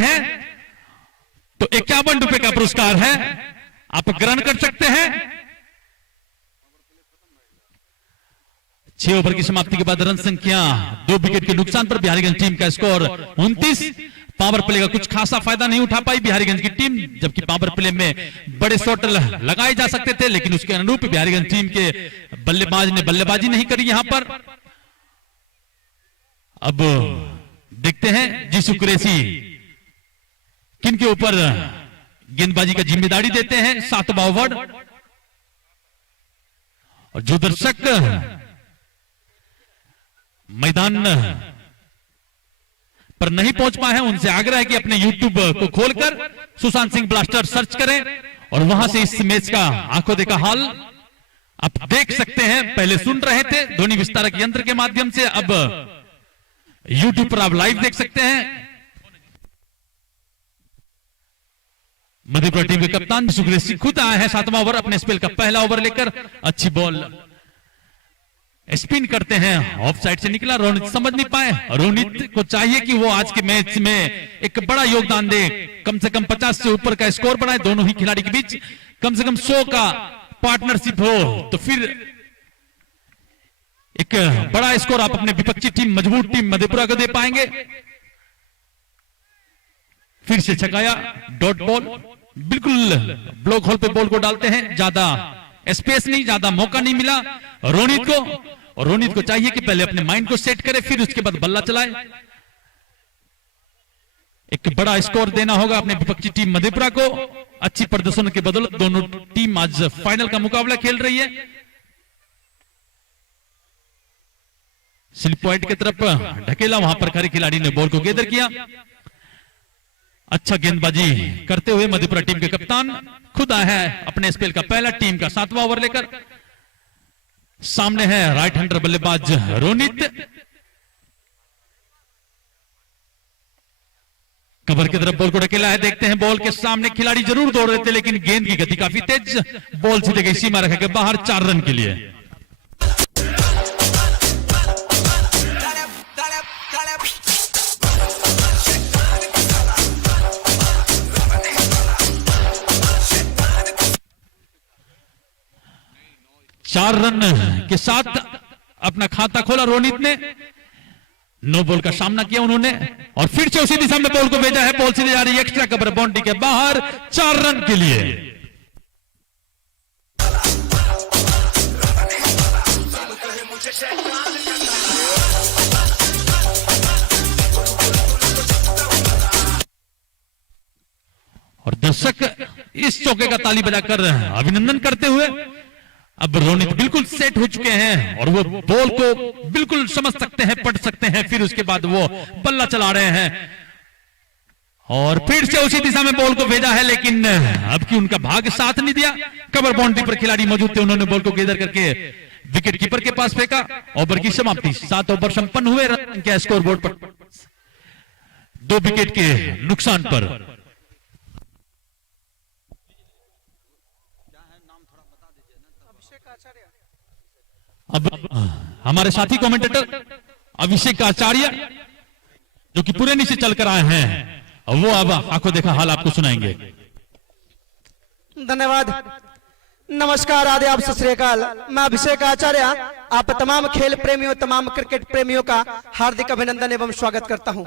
हैं तो 51 रुपए का पुरस्कार है, आप ग्रहण कर सकते हैं। 6 ओवर की समाप्ति के बाद रन संख्या 2 विकेट के नुकसान पर बिहारीगंज टीम का स्कोर 29। पावर प्ले का कुछ खासा फायदा नहीं उठा पाई बिहारीगंज की टीम, जबकि पावर प्ले में बड़े शॉट लगाए जा सकते थे, लेकिन उसके अनुरूप बिहारीगंज टीम के बल्लेबाज ने बल्लेबाजी नहीं करी यहां पर। अब देखते हैं जीसू कुरैशी किन के ऊपर गेंदबाजी का जिम्मेदारी देते हैं। 7वां ओवर, और जो दर्शक मैदान पर नहीं पहुंच पाए हैं उनसे आग्रह है कि अपने YouTube को खोलकर सुशांत सिंह ब्लास्टर सर्च करें और वहां से इस मैच का आंखों देखा हाल आप देख सकते हैं। पहले सुन रहे थे ध्वनि विस्तारक यंत्र के माध्यम से, अब YouTube पर आप लाइव देख सकते हैं। मधेपुरा टीम के कप्तान सुग्रेसी खुद आए हैं 7वां ओवर, अपने स्पेल का पहला ओवर लेकर। अच्छी बॉल स्पिन करते हैं, ऑफ साइड से निकला, रोनित समझ नहीं पाए। रोनित को चाहिए कि वो आज के मैच में एक बड़ा योगदान दे, कम से कम 50 से ऊपर का स्कोर बनाए, दोनों ही खिलाड़ी के बीच कम से कम 100 का पार्टनरशिप हो, तो फिर एक बड़ा स्कोर आप अपने विपक्षी टीम, मजबूत टीम मधेपुरा को दे पाएंगे। फिर से छकाया, डॉट बॉल, बिल्कुल ब्लॉक होल पे बॉल को डालते हैं, ज्यादा स्पेस नहीं, ज्यादा मौका नहीं मिला रोनित को। और रोनित को चाहिए कि पहले अपने माइंड को सेट करे, फिर उसके बाद बल्ला चलाए। एक बड़ा स्कोर देना होगा अपने विपक्षी टीम मधेपुरा को। अच्छी प्रदर्शन के बदौलत दोनों टीम आज फाइनल का मुकाबला खेल रही है। स्लिप पॉइंट की तरफ ढकेला, वहां पर खड़े खिलाड़ी ने बॉल को गैदर किया। अच्छा गेंदबाजी करते हुए मधेपुरा टीम के कप्तान खुद आया है अपने स्पेल का पहला, टीम का 7वां ओवर लेकर। सामने है राइट हैंडर बल्लेबाज रोनित। कवर की तरफ बॉल को ढकेला है, देखते हैं बॉल के सामने खिलाड़ी जरूर दौड़ रहे थे, लेकिन गेंद की गति काफी तेज, बॉल सीधे गई सीमा रखा के बाहर 4 रन के लिए। चार रन के साथ अपना खाता खोला रोनित ने, नो बॉल का सामना किया उन्होंने, और फिर से उसी दिशा में बॉल को भेजा है, बॉल सीधे जा रही है एक्स्ट्रा कवर बाउंड्री के बाहर 4 रन के लिए। और दर्शक इस चौके का ताली बजाकर अभिनंदन करते हुए, अब रोनित बिल्कुल सेट हो चुके हैं और वो बॉल को बिल्कुल समझ सकते हैं, पढ़ सकते हैं, फिर उसके बाद वो बल्ला चला रहे हैं। और फिर से उसी दिशा में बॉल को भेजा है, लेकिन अब की उनका भाग्य साथ नहीं दिया। कवर बाउंड्री पर खिलाड़ी मौजूद थे, उन्होंने बॉल को गैदर करके विकेट कीपर के पास फेंका। ओवर की समाप्ति, 7 ओवर संपन्न हुए, रन के स्कोर बोर्ड पर 2 विकेट के नुकसान पर। अब हमारे साथी कमेंटेटर अभिषेक आचार्य जो कि पुरानी से चलकर आए हैं, वो अब आंखों देखा हाल आपको सुनाएंगे। धन्यवाद, नमस्कार, आदाब, सत श्री अकाल। मैं अभिषेक आचार्य आप तमाम खेल प्रेमियों, तमाम क्रिकेट प्रेमियों का हार्दिक अभिनंदन एवं स्वागत करता हूं।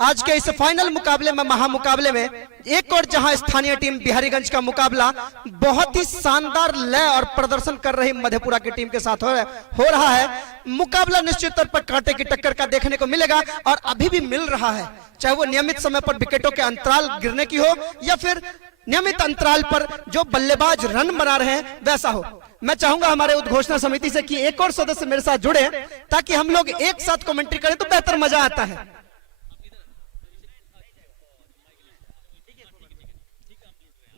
आज के इस फाइनल मुकाबले में, महामुकाबले में, एक और जहां स्थानीय टीम बिहारीगंज का मुकाबला बहुत ही शानदार लय और प्रदर्शन कर रही मधेपुरा की टीम के साथ हो रहा है। मुकाबला निश्चित तौर पर कांटे की टक्कर का देखने को मिलेगा और अभी भी मिल रहा है, चाहे वो नियमित समय पर विकेटों के अंतराल गिरने की हो या फिर नियमित अंतराल पर जो बल्लेबाज रन बना रहे हैं वैसा हो। मैं चाहूंगा हमारे उद्घोषणा समिति से कि एक और सदस्य मेरे साथ जुड़े ताकि हम लोग एक साथ कमेंट्री करें तो बेहतर मजा आता है।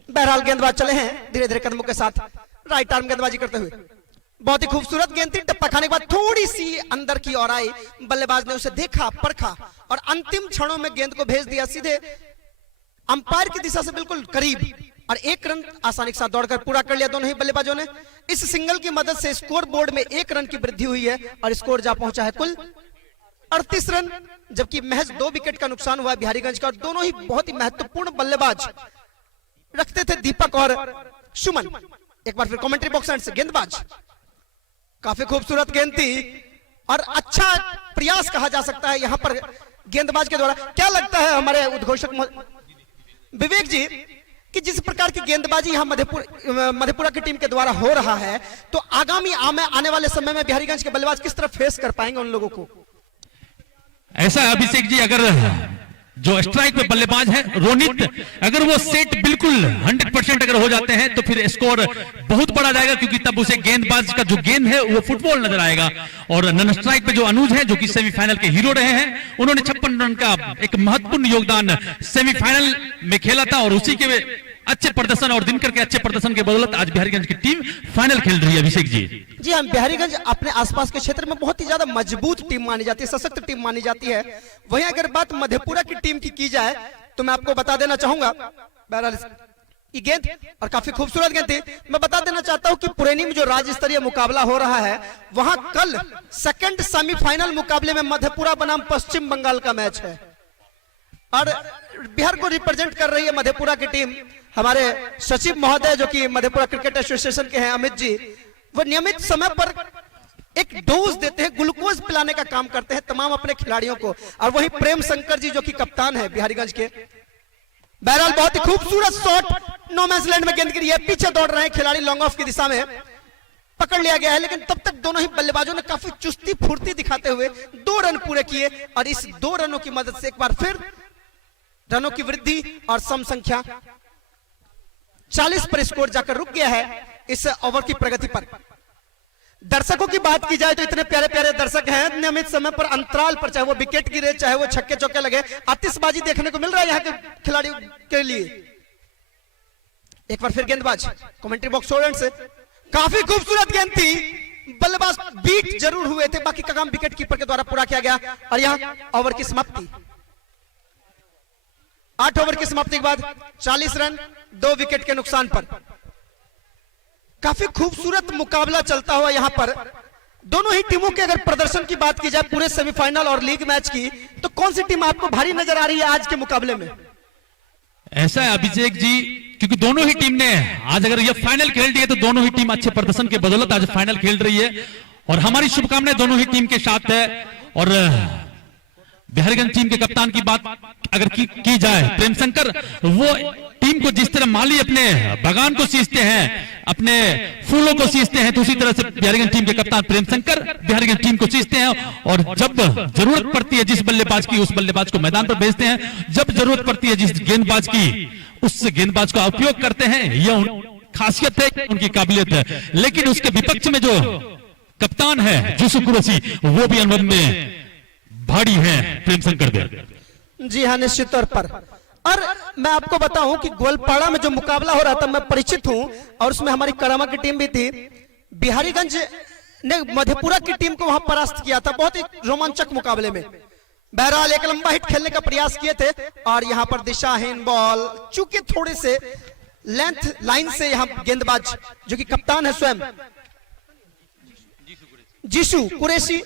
बहरहाल गेंदबाज चले हैं धीरे धीरे कदमों के साथ, राइट आर्म गेंदबाजी करते हुए। बहुत ही खूबसूरत गेंद थी, टप्पा खाने के बाद थोड़ी सी अंदर की ओर आई, बल्लेबाज ने उसे देखा, परखा और अंतिम क्षणों में गेंद को भेज दिया सीधे अंपायर की दिशा से बिल्कुल करीब, और 1 रन आसानी के साथ दौड़कर पूरा कर लिया दोनों ही बल्लेबाजों ने। इस सिंगल की मदद से स्कोर बोर्ड में 1 रन की वृद्धि हुई है और स्कोर जा पहुंचा है कुल 38 रन, जबकि महज 2 विकेट का नुकसान हुआ है बिहारीगंज का। और दोनों ही बहुत ही महत्वपूर्ण बल्लेबाज रखते थे, दीपक और सुमन। एक बार फिर कमेंट्री बॉक्स एंड से गेंदबाज, काफी खूबसूरत गेंद थी और अच्छा प्रयास कहा जा सकता है यहां पर गेंदबाज के द्वारा। क्या लगता है हमारे उद्घोषक विवेक जी कि जिस प्रकार की गेंदबाजी यहां मधेपुरा की टीम के द्वारा हो रहा है, तो आगामी आने वाले समय में बिहारीगंज के बल्लेबाज किस तरह फेस कर पाएंगे उन लोगों को? ऐसा है अभिषेक जी, अगर जो स्ट्राइक पे बल्लेबाज है रोनित, अगर वो सेट बिल्कुल 100% अगर हो जाते हैं तो फिर स्कोर बहुत बड़ा जाएगा, क्योंकि तब उसे गेंदबाज का जो गेंद है वो फुटबॉल नजर आएगा। और नन स्ट्राइक पे जो अनुज है, जो कि सेमीफाइनल के हीरो रहे हैं, उन्होंने 56 रन का एक महत्वपूर्ण योगदान सेमीफाइनल में खेला था और उसी के अच्छे प्रदर्शन और दिनकर के अच्छे प्रदर्शन के बदौलत आज बिहारीगंज की टीम फाइनल खेल रही है। अभिषेक जी, जी हम बिहारीगंज अपने आसपास के क्षेत्र में बहुत ही ज्यादा मजबूत टीम मानी जाती है, सशक्त टीम मानी जाती है। वहीं अगर बात मधेपुरा की टीम की जाए तो मैं आपको बता देना चाहूंगा, बहरहाल ये गेंद और काफी खूबसूरत गेंद थी। मैं बता देना चाहता हूं कि पुरैनी में जो राज्य स्तरीय मुकाबला हो रहा है, वहां कल सेकंड सेमीफाइनल मुकाबले में मधेपुरा बनाम पश्चिम बंगाल का मैच है और बिहार को रिप्रेजेंट कर रही है मधेपुरा की टीम। हमारे सचिव महोदय जो कि मधेपुरा क्रिकेट एसोसिएशन के हैं, अमित जी, वो नियमित समय पर एक डोज देते हैं, ग्लूकोज पिलाने का काम करते हैं तमाम अपने खिलाड़ियों को। और वही प्रेम शंकर जी जो कि कप्तान है बिहारीगंज के। बहरहाल बहुत ही खूबसूरत शॉट, नो मैंस लैंड में गेंद गिरी है, पीछे दौड़ रहे हैं खिलाड़ी, लॉन्ग ऑफ की दिशा में पकड़ लिया गया है, लेकिन तब तक दोनों ही बल्लेबाजों ने काफी चुस्ती फुर्ती दिखाते हुए 2 रन पूरे किए। और इस 2 रनों की मदद से एक बार फिर रनों की वृद्धि और सम संख्या 40 पर स्कोर जाकर रुक गया है इस ओवर की प्रगति पर। दर्शकों की बात की जाए तो इतने प्यारे प्यारे दर्शक हैं, नियमित समय पर अंतराल पर, चाहे वो विकेट गिरे चाहे वो छक्के चौके लगे, आतिशबाजी देखने को मिल रहा है यहाँ के खिलाड़ियों के लिए। एक बार फिर गेंदबाज, कमेंट्री बॉक्स स्टूडेंट से, काफी खूबसूरत गेंद थी, बल्लेबाज बीट जरूर हुए थे, बाकी का काम विकेट कीपर के द्वारा पूरा किया गया। और यहाँ ओवर की समाप्ति, 8 ओवर की समाप्ति के बाद 40 रन 2 विकेट के नुकसान पर। काफी खूबसूरत मुकाबला चलता हुआ यहां पर। दोनों ही टीमों के अगर प्रदर्शन की बात की जाए पूरे सेमीफाइनल और लीग मैच की, तो कौन सी टीम आपको भारी नजर आ रही है आज के मुकाबले में? ऐसा है अभिषेक जी, क्योंकि दोनों ही टीम ने आज अगर ये फाइनल खेल रही है तो दोनों ही टीम अच्छे प्रदर्शन के बदौलत आज फाइनल खेल रही है और हमारी शुभकामनाएं दोनों ही टीम के साथ है। और बिहारीगंज टीम के कप्तान की बात अगर की जाए, प्रेम शंकर, वो टीम को जिस तरह माली अपने बागान को सींचते हैं, अपने फूलों को सींचते हैं, तो उसी तरह से बिहारीगंज टीम के कप्तान प्रेम शंकर बिहारीगंज टीम को सींचते हैं। और जब जरूरत पड़ती है जिस बल्लेबाज की, उस बल्लेबाज को मैदान पर भेजते हैं, जब जरूरत पड़ती है जिस गेंदबाज की, उस गेंदबाज का उपयोग करते हैं। यह खासियत है, उनकी काबिलियत है। लेकिन उसके विपक्ष में जो कप्तान है जुसु कुरैशी, वो भी अनुभव में भारी है प्रेम शंकर देव। जी हाँ, निश्चित तौर पर। और मैं आपको बताऊं कि गोलपाड़ा में जो मुकाबला हो रहा था, मैं परिचित हूं और उसमें हमारी करामा की टीम भी थी। बिहारीगंज ने मधेपुरा की टीम को वहां परास्त किया था, बहुत ही रोमांचक मुकाबले में। बहरहाल एक लंबा हिट खेलने का प्रयास किए थे और यहां पर दिशाहीन बॉल, चूंकि थोड़े से लेंथ लाइन से यहां गेंदबाज जो कि कप्तान है स्वयं जिसु कुरैशी,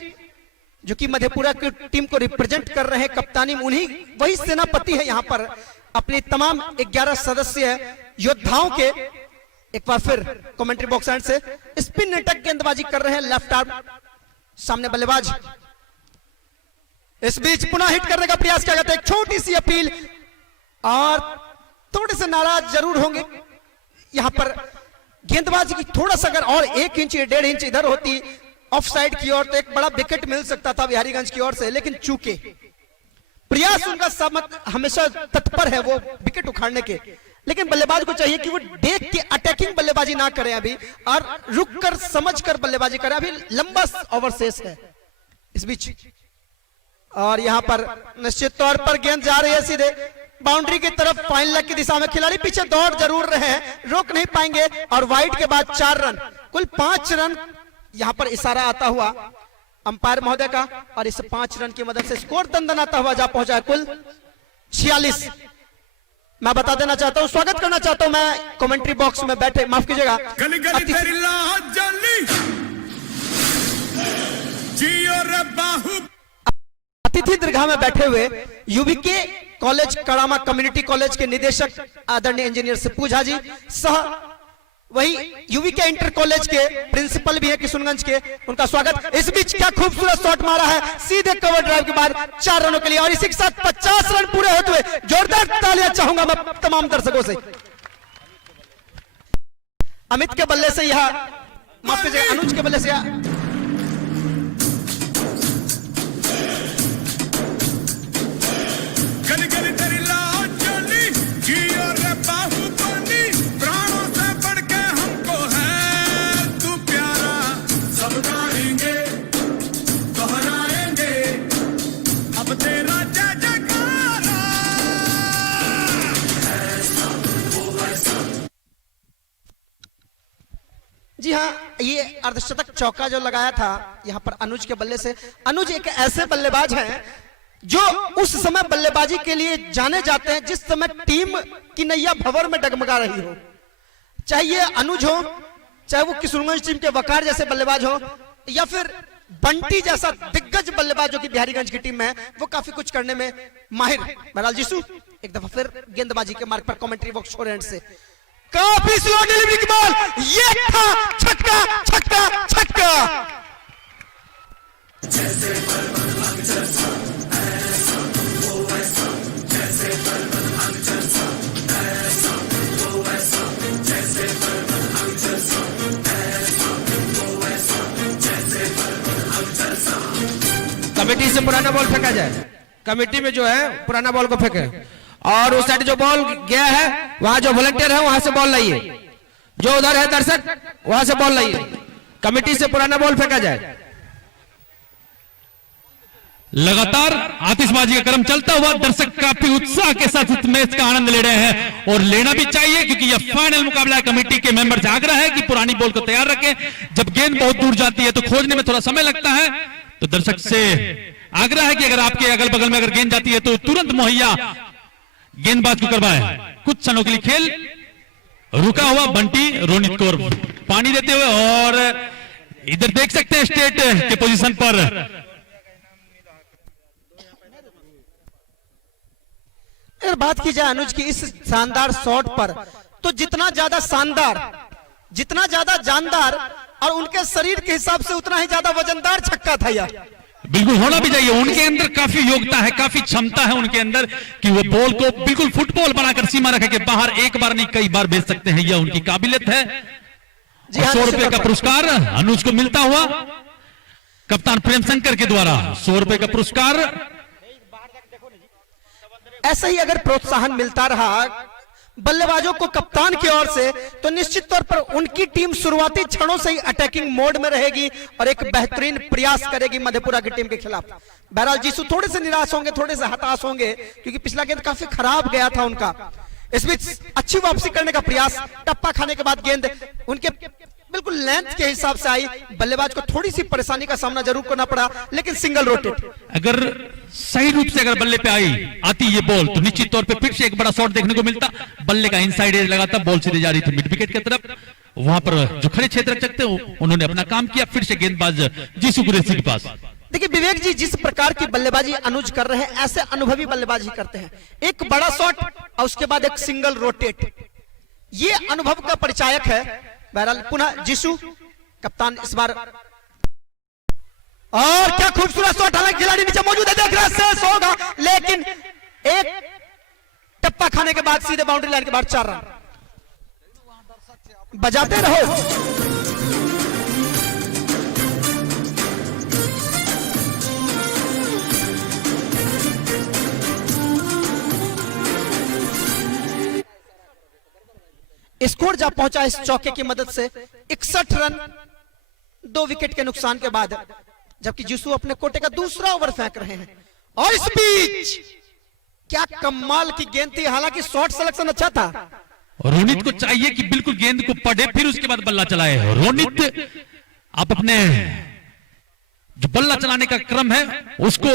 जो कि मधेपुरा की टीम को रिप्रेजेंट कर रहे हैं, कप्तानी उन्हीं, वही सेनापति है यहाँ पर अपने तमाम 11 सदस्य योद्धाओं के। एक बार फिर कमेंट्री बॉक्स एंड से स्पिन अटैक गेंदबाजी कर रहे हैं लेफ्ट आर्म, सामने बल्लेबाज। इस बीच पुनः हिट करने का प्रयास किया जाता है, एक छोटी सी अपील और थोड़े से नाराज जरूर होंगे यहां पर गेंदबाजी की। थोड़ा सा अगर और 1 इंच या 1.5 इंच इधर होती ऑफ साइड की ओर तो एक बड़ा विकेट मिल सकता था बिहारीगंज की ओर से, लेकिन चूंकि प्रयास उनका हमेशा तत्पर है वो विकेट उखाड़ने के, लेकिन बल्लेबाज को चाहिए कि वो देख के अटैकिंग बल्लेबाजी ना करें अभी, और रुक कर समझ कर बल्लेबाजी करें। अभी लंबा ओवर शेष है इस बीच। और यहां पर निश्चित तौर पर गेंद जा रही है सीधे बाउंड्री की तरफ, फाइन लेग की दिशा में। खिलाड़ी पीछे दौड़ जरूर रहे हैं, रोक नहीं पाएंगे। और वाइड के बाद 4 रन, कुल 5 रन यहां पर इशारा आता हुआ अंपायर महोदय का, और इस 5 रन की मदद से स्कोर दंदनाता हुआ जा पहुंचा है कुल 46। मैं बता देना चाहता हूं, स्वागत करना चाहता हूं मैं कमेंट्री बॉक्स में बैठे, माफ कीजिएगा, गली गली तेरी लाज जली जियो रे बाहु अतिथि दीर्घा में बैठे हुए यूवीके कॉलेज कड़ामा कम्युनिटी कॉलेज के निदेशक आदरणीय इंजीनियर सिप्पू झा जी, सह वही यूवीके इंटर कॉलेज के प्रिंसिपल भी है किशुनगंज के, उनका स्वागत। इस बीच क्या खूबसूरत शॉट मारा है सीधे कवर ड्राइव के बाद 4 रनों के लिए, और इसी के साथ 50 रन पूरे होते हुए जोरदार तालियां चाहूंगा मैं तमाम दर्शकों से। अमित के बल्ले से यह, माफ कीजिए, अनुज के बल्ले से यह गली गली तेरी लाज जली, जियो रे बाहुबली, प्राणों से बढ़ के हमको है तू प्यारा। सब गाएंगे दोहराएंगे अब तेरा जय जयकारा। जी हाँ, ये अर्धशतक चौका जो लगाया था यहाँ पर अनुज के बल्ले से। अनुज एक ऐसे बल्लेबाज हैं जो उस समय बल्लेबाजी के लिए जाने जाते हैं जिस समय टीम की नैया भंवर में डगमगा रही हो। चाहे ये अनुज हो, चाहे वो किशुनगंज टीम के वकार जैसे बल्लेबाज हो, या फिर बंटी जैसा दिग्गज बल्लेबाज जो कि बिहारीगंज की टीम में है, वो काफी कुछ करने में माहिर। बहरहाल जीसू एक दफा फिर गेंदबाजी के मार्ग पर कमेंट्री बॉक्स फोरहैंड से काफी स्लो डिलीवरी की बॉल, ये था छक्का छक्का छक्का। कमेटी से पुराना बॉल फेंका जाए, कमेटी में जो है पुराना बॉल को फेंके, और उस साइड जो बॉल गया है वहां जो वॉलंटियर है वहां से बॉल लाइए, जो उधर है दर्शक वहां से बॉल लाइए, कमेटी से पुराना बॉल फेंका जाए। लगातार आतिशबाजी का क्रम चलता हुआ, दर्शक काफी उत्साह के साथ इस मैच का आनंद ले रहे हैं और लेना भी चाहिए, क्योंकि यह फाइनल मुकाबला है। कमेटी के मेंबर से आग्रह है कि पुरानी बॉल को तैयार रखें। जब गेंद बहुत दूर जाती है तो खोजने में थोड़ा समय लगता है, तो दर्शक से आग्रह है कि अगर आपके अगल बगल में अगर गेंद जाती है तो तुरंत मुहैया गेंदबाज को करवाए। कुछ क्षणों के लिए खेल रुका हुआ, बंटी रोनित को पानी देते हुए, और इधर देख सकते हैं स्टेट के पोजीशन पर अगर बात की जाए अनुज की इस शानदार शॉट पर, तो जितना ज्यादा शानदार, जितना ज्यादा जानदार और उनके शरीर के हिसाब से उतना ही ज्यादा वजनदार छक्का था यह। बिल्कुल होना भी चाहिए। उनके अंदर काफी योग्यता है, काफी क्षमता है उनके अंदर कि वो बॉल को बिल्कुल फुटबॉल बनाकर सीमा रखे के बाहर एक बार नहीं कई बार भेज सकते हैं, यह उनकी काबिलियत है। 100 रुपए का पुरस्कार अनुज को मिलता हुआ कप्तान प्रेम शंकर के द्वारा, 100 रुपए का पुरस्कार। ऐसा ही अगर प्रोत्साहन मिलता रहा बल्लेबाजों को कप्तान की ओर से, तो निश्चित तौर पर उनकी टीम शुरुआती क्षणों से ही अटैकिंग मोड में रहेगी और एक बेहतरीन प्रयास करेगी मधेपुरा की टीम के खिलाफ। बहरहाल जीसू थोड़े से निराश होंगे, थोड़े से हताश होंगे, क्योंकि पिछला गेंद काफी खराब गया था उनका। इस बीच अच्छी वापसी करने का प्रयास, टप्पा खाने के बाद गेंद उनके बिल्कुल लेंथ के हिसाब से आई। बल्लेबाज को थोड़ी सी परेशानी का सामना जरूर करना पड़ा, लेकिन सिंगल रोटेट। अगर सही रूप से अगर बल्ले पे आती ये बॉल, तो निश्चित तौर पे फिर से एक बड़ा शॉट देखने को मिलता। बल्ले का इनसाइड एज लगाता, बॉल सीधे जा रही थी मिड विकेट की तरफ। वहां पर जो खड़े क्षेत्र रख सकते उन्होंने अपना काम किया। फिर से गेंदबाज जीसू कुरैशी के पास। देखिए विवेक जी, जिस प्रकार की बल्लेबाजी अनुज कर रहे हैं, ऐसे अनुभवी बल्लेबाजी करते हैं। एक बड़ा शॉट और उसके बाद एक सिंगल रोटेट, ये अनुभव का परिचायक है। बहरहाल पुनः जीसू कप्तान इस बार, और क्या खूबसूरत शॉट, हालांकि खिलाड़ी नीचे मौजूद है, देख रहे हैं शेष होगा, लेकिन एक टप्पा खाने के बाद सीधे बाउंड्री लाइन के बाद 4 रन। बजाते रहो। स्कोर जा पहुंचा इस चौके की मदद से 61 रन 2 विकेट के नुकसान के बाद, जबकि जीसू अपने कोटे का दूसरा ओवर फेंक रहे हैं। और इस बीच क्या कमाल की गेंद थी, हालांकि शॉट सिलेक्शन अच्छा था। रोनित को चाहिए कि बिल्कुल गेंद को पढ़े, फिर उसके बाद बल्ला चलाए। रोनित आप अपने जो बल्ला चलाने का क्रम है उसको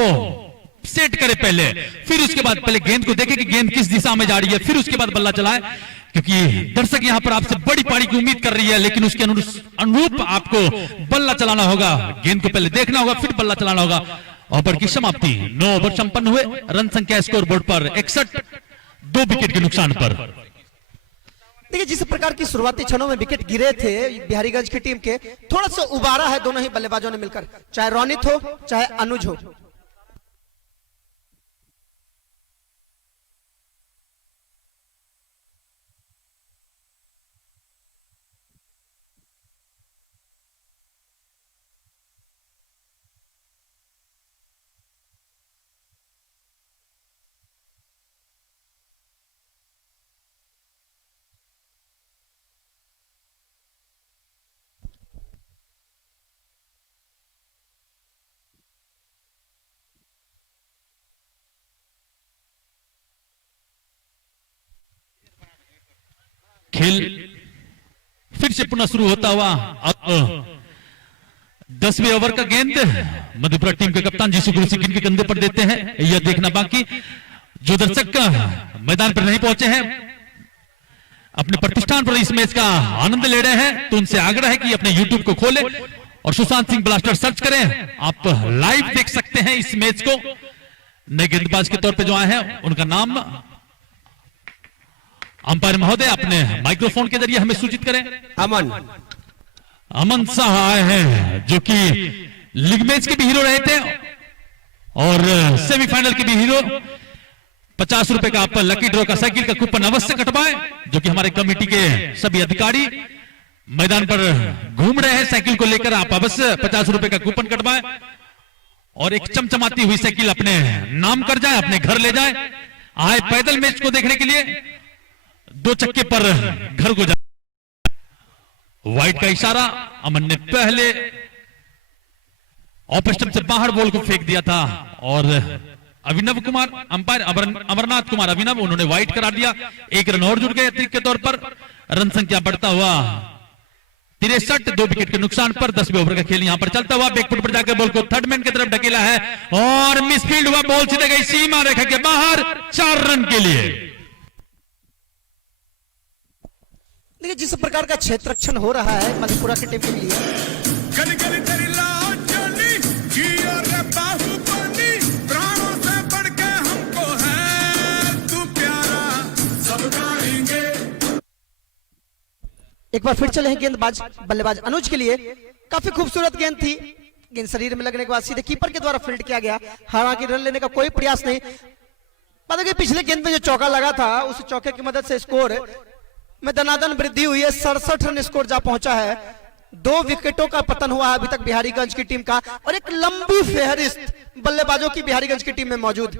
सेट करे पहले, फिर उसके बाद पहले गेंद को देखे कि गेंद किस दिशा में जा रही है, फिर उसके बाद बल्ला चलाए। क्योंकि दर्शक यहां पर आपसे बड़ी पारी की उम्मीद कर रही है, लेकिन उसके अनुरूप आपको बल्ला चलाना होगा। गेंद को पहले देखना होगा, फिर बल्ला चलाना होगा। ओवर की समाप्ति, 9 ओवर संपन्न हुए। रन संख्या स्कोर बोर्ड पर 61, 2 विकेट के नुकसान पर। देखिए जिस प्रकार की शुरुआती क्षणों में विकेट गिरे थे बिहारीगंज की टीम के, थोड़ा सा उबारा है दोनों ही बल्लेबाजों ने मिलकर, चाहे रोनित हो चाहे अनुज हो। खेल फिर से पुनः शुरू होता हुआ। अब 10वें ओवर का गेंद मधेपुरा टीम के कप्तान जीसू गुरु सिंह के कंधे पर देते हैं। यह देखना बाकी, जो दर्शक मैदान पर नहीं पहुंचे हैं, अपने प्रतिष्ठान पर इस मैच का आनंद ले रहे हैं, तो उनसे आग्रह है कि अपने YouTube को खोले और सुशांत सिंह ब्लास्टर सर्च करें। आप लाइव देख सकते हैं इस मैच को। नए गेंदबाज के तौर पे जो आए हैं उनका नाम अंपायर महोदय अपने माइक्रोफोन के जरिए हमें सूचित करें। अमन शाह आए हैं, जो कि लीग मैच के भी हीरो रहे थे और सेमीफाइनल के भी हीरो। 50 रुपए का आप लकी ड्रॉ का साइकिल का कूपन अवश्य कटवाएं, जो कि हमारे कमेटी के सभी अधिकारी मैदान पर घूम रहे हैं साइकिल को लेकर। आप अवश्य 50 रुपए का कूपन कटवाएं और एक चमचमाती हुई साइकिल अपने नाम कर जाए, अपने घर ले जाए। आए पैदल मैच को देखने के लिए, 2 चक्के पर घर को जाए। वाइड का इशारा, अमन ने पहले ऑफ स्टंप से बाहर बॉल को फेंक दिया था और अभिनव कुमार अंपायर अमरनाथ कुमार अभिनव, उन्होंने वाइड करा दिया। 1 रन और जुड़ गए अतिरिक्त के तौर पर। रन संख्या बढ़ता हुआ 63, 2 विकेट के नुकसान पर। 10वें ओवर का खेल यहां पर चलता हुआ। बैकफुट पर जाकर बॉल को थर्ड मैन की तरफ ढकेला है और मिसफील्ड हुआ, बॉल सीधे गई सीमा रेखा के बाहर। 4 रन के लिए। देखिए जिस प्रकार का क्षेत्ररक्षण हो रहा है मधेपुरा की टीम के लिए, गली गली तेरी लाओ चली, जियो रे बाहुबली, प्राणों से बढ़ के हमको है तू प्यारा, सब गाएंगे। एक बार फिर चले हैं गेंदबाज बल्लेबाज अनुज के लिए। काफी खूबसूरत गेंद थी, गेंद शरीर में लगने के बाद सीधे कीपर के द्वारा फील्ड किया गया। हालांकि रन लेने का कोई प्रयास नहीं। पता कि पिछले गेंद में जो चौका लगा था, उस चौके की मदद से स्कोर में दनादन वृद्धि हुई है। 67 रन स्कोर जा पहुंचा है। 2 विकेटों का पतन हुआ है अभी तक बिहारीगंज की टीम का, और एक लंबी फेहरिस्त बल्लेबाजों की बिहारीगंज की टीम में मौजूद।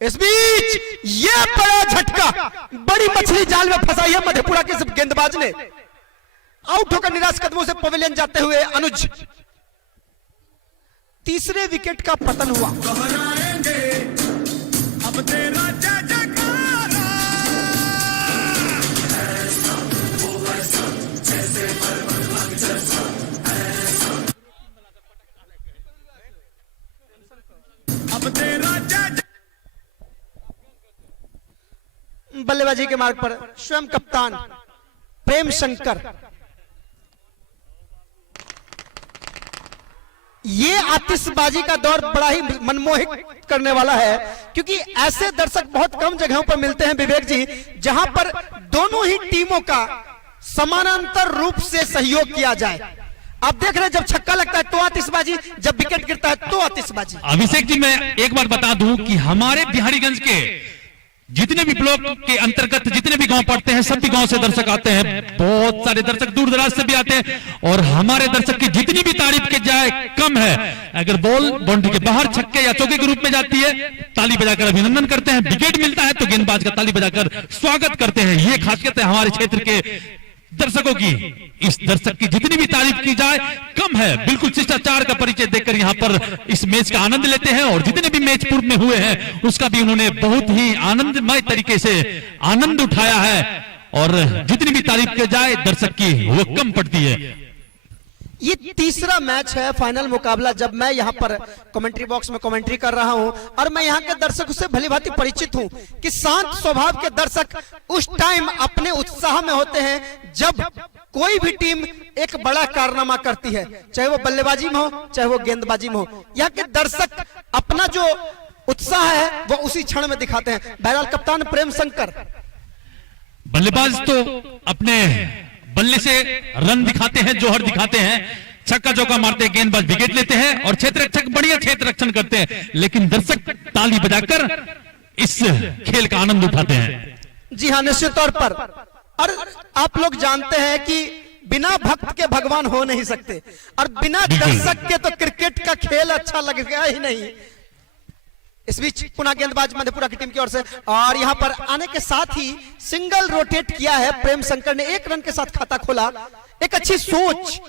इस बीच ये बड़ा झटका, बड़ी मछली जाल में फंसाई है मधेपुरा के इस गेंदबाज ने। आउट होकर निराश कदमों से पवेलियन जाते हुए अनुज। तीसरे विकेट का पतन हुआ। दोहराएंगे अब तेरा जय जयकारा, अब तेरा जय। बल्लेबाजी के मार्ग पर स्वयं कप्तान प्रेम शंकर। ये आतिशबाजी का दौर बड़ा ही मनमोहित करने वाला है, क्योंकि ऐसे दर्शक बहुत कम जगहों पर मिलते हैं विवेक जी, जहां पर दोनों ही टीमों का समानांतर रूप से सहयोग किया जाए। आप देख रहे हैं जब छक्का लगता है तो आतिशबाजी, जब विकेट गिरता है तो आतिशबाजी। अभिषेक जी, मैं एक बार बता दूं कि हमारे बिहारीगंज के जितने भी ब्लॉक के अंतर्गत जितने भी गांव पड़ते हैं, सभी गांव से दर्शक आते हैं। बहुत सारे दर्शक दूर दराज से भी आते हैं और हमारे दर्शक की जितनी भी तारीफ की जाए कम है। अगर बॉल बाउंड्री के बाहर छक्के या चौके के रूप में जाती है, ताली बजाकर अभिनंदन करते हैं। विकेट मिलता है तो गेंदबाज का ताली बजाकर स्वागत करते हैं। ये खासियत है हमारे क्षेत्र के दर्शकों की। इस दर्शक की जितनी भी तारीफ की जाए कम है। बिल्कुल शिष्टाचार का परिचय देकर यहाँ पर इस मैच का आनंद लेते हैं और जितने भी मैच पूर्व में हुए हैं उसका भी उन्होंने बहुत ही आनंदमय तरीके से आनंद उठाया है। और जितनी भी तारीफ की जाए दर्शक की वो कम पड़ती है। ये तीसरा मैच है, फाइनल मुकाबला, जब मैं यहाँ पर कमेंट्री बॉक्स में कमेंट्री कर रहा हूं और मैं यहाँ के दर्शकों से भली भांति परिचित हूं कि शांत स्वभाव के दर्शक उस टाइम अपने उत्साह में होते हैं जब कोई भी टीम एक बड़ा कारनामा करती है, चाहे वो बल्लेबाजी में हो चाहे वो गेंदबाजी में हो। यहाँ के दर्शक अपना जो उत्साह है वो उसी क्षण में दिखाते हैं। बहरहाल कप्तान प्रेम शंकर, बल्लेबाज तो अपने बल्ले से रन दिखाते हैं, जौहर दिखाते हैं, छक्का चौका मारते हैं, गेंदबाज विकेट लेते हैं और क्षेत्र रक्षक बढ़िया क्षेत्र रक्षण करते हैं, लेकिन दर्शक ताली बजाकर इस खेल का आनंद उठाते हैं। जी हाँ, निश्चित तौर पर। और आप लोग जानते हैं कि बिना भक्त के भगवान हो नहीं सकते और बिना दर्शक के तो क्रिकेट का खेल अच्छा लगेगा ही नहीं। इस बीच पुनः गेंदबाज मधेपुरा की टीम की ओर से, और यहां पर आने के साथ ही सिंगल रोटेट किया है प्रेम शंकर ने, 1 रन के साथ खाता खोला। एक अच्छी सोच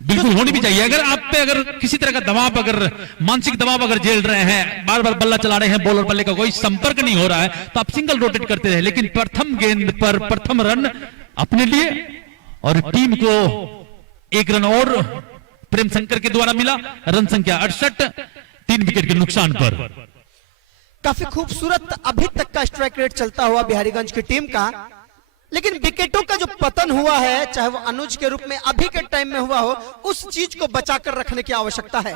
बिल्कुल होनी भी चाहिए। अगर आप पे अगर किसी तरह का दबाव, अगर मानसिक दबाव अगर झेल रहे हैं, बार बार बल्ला चला रहे हैं, बॉलर बल्ले का कोई संपर्क नहीं हो रहा है, तो आप सिंगल रोटेट करते रहे, लेकिन प्रथम गेंद पर प्रथम रन अपने लिए और टीम को 1 रन और प्रेम शंकर के द्वारा मिला। रन संख्या 68, 3 विकेट के नुकसान पर। काफी खूबसूरत अभी तक का स्ट्राइक रेट चलता हुआ बिहारीगंज की टीम का, लेकिन विकेटों का जो पतन हुआ है, चाहे वो अनुज के रूप में अभी के टाइम में हुआ हो, उस चीज को बचाकर रखने की आवश्यकता है,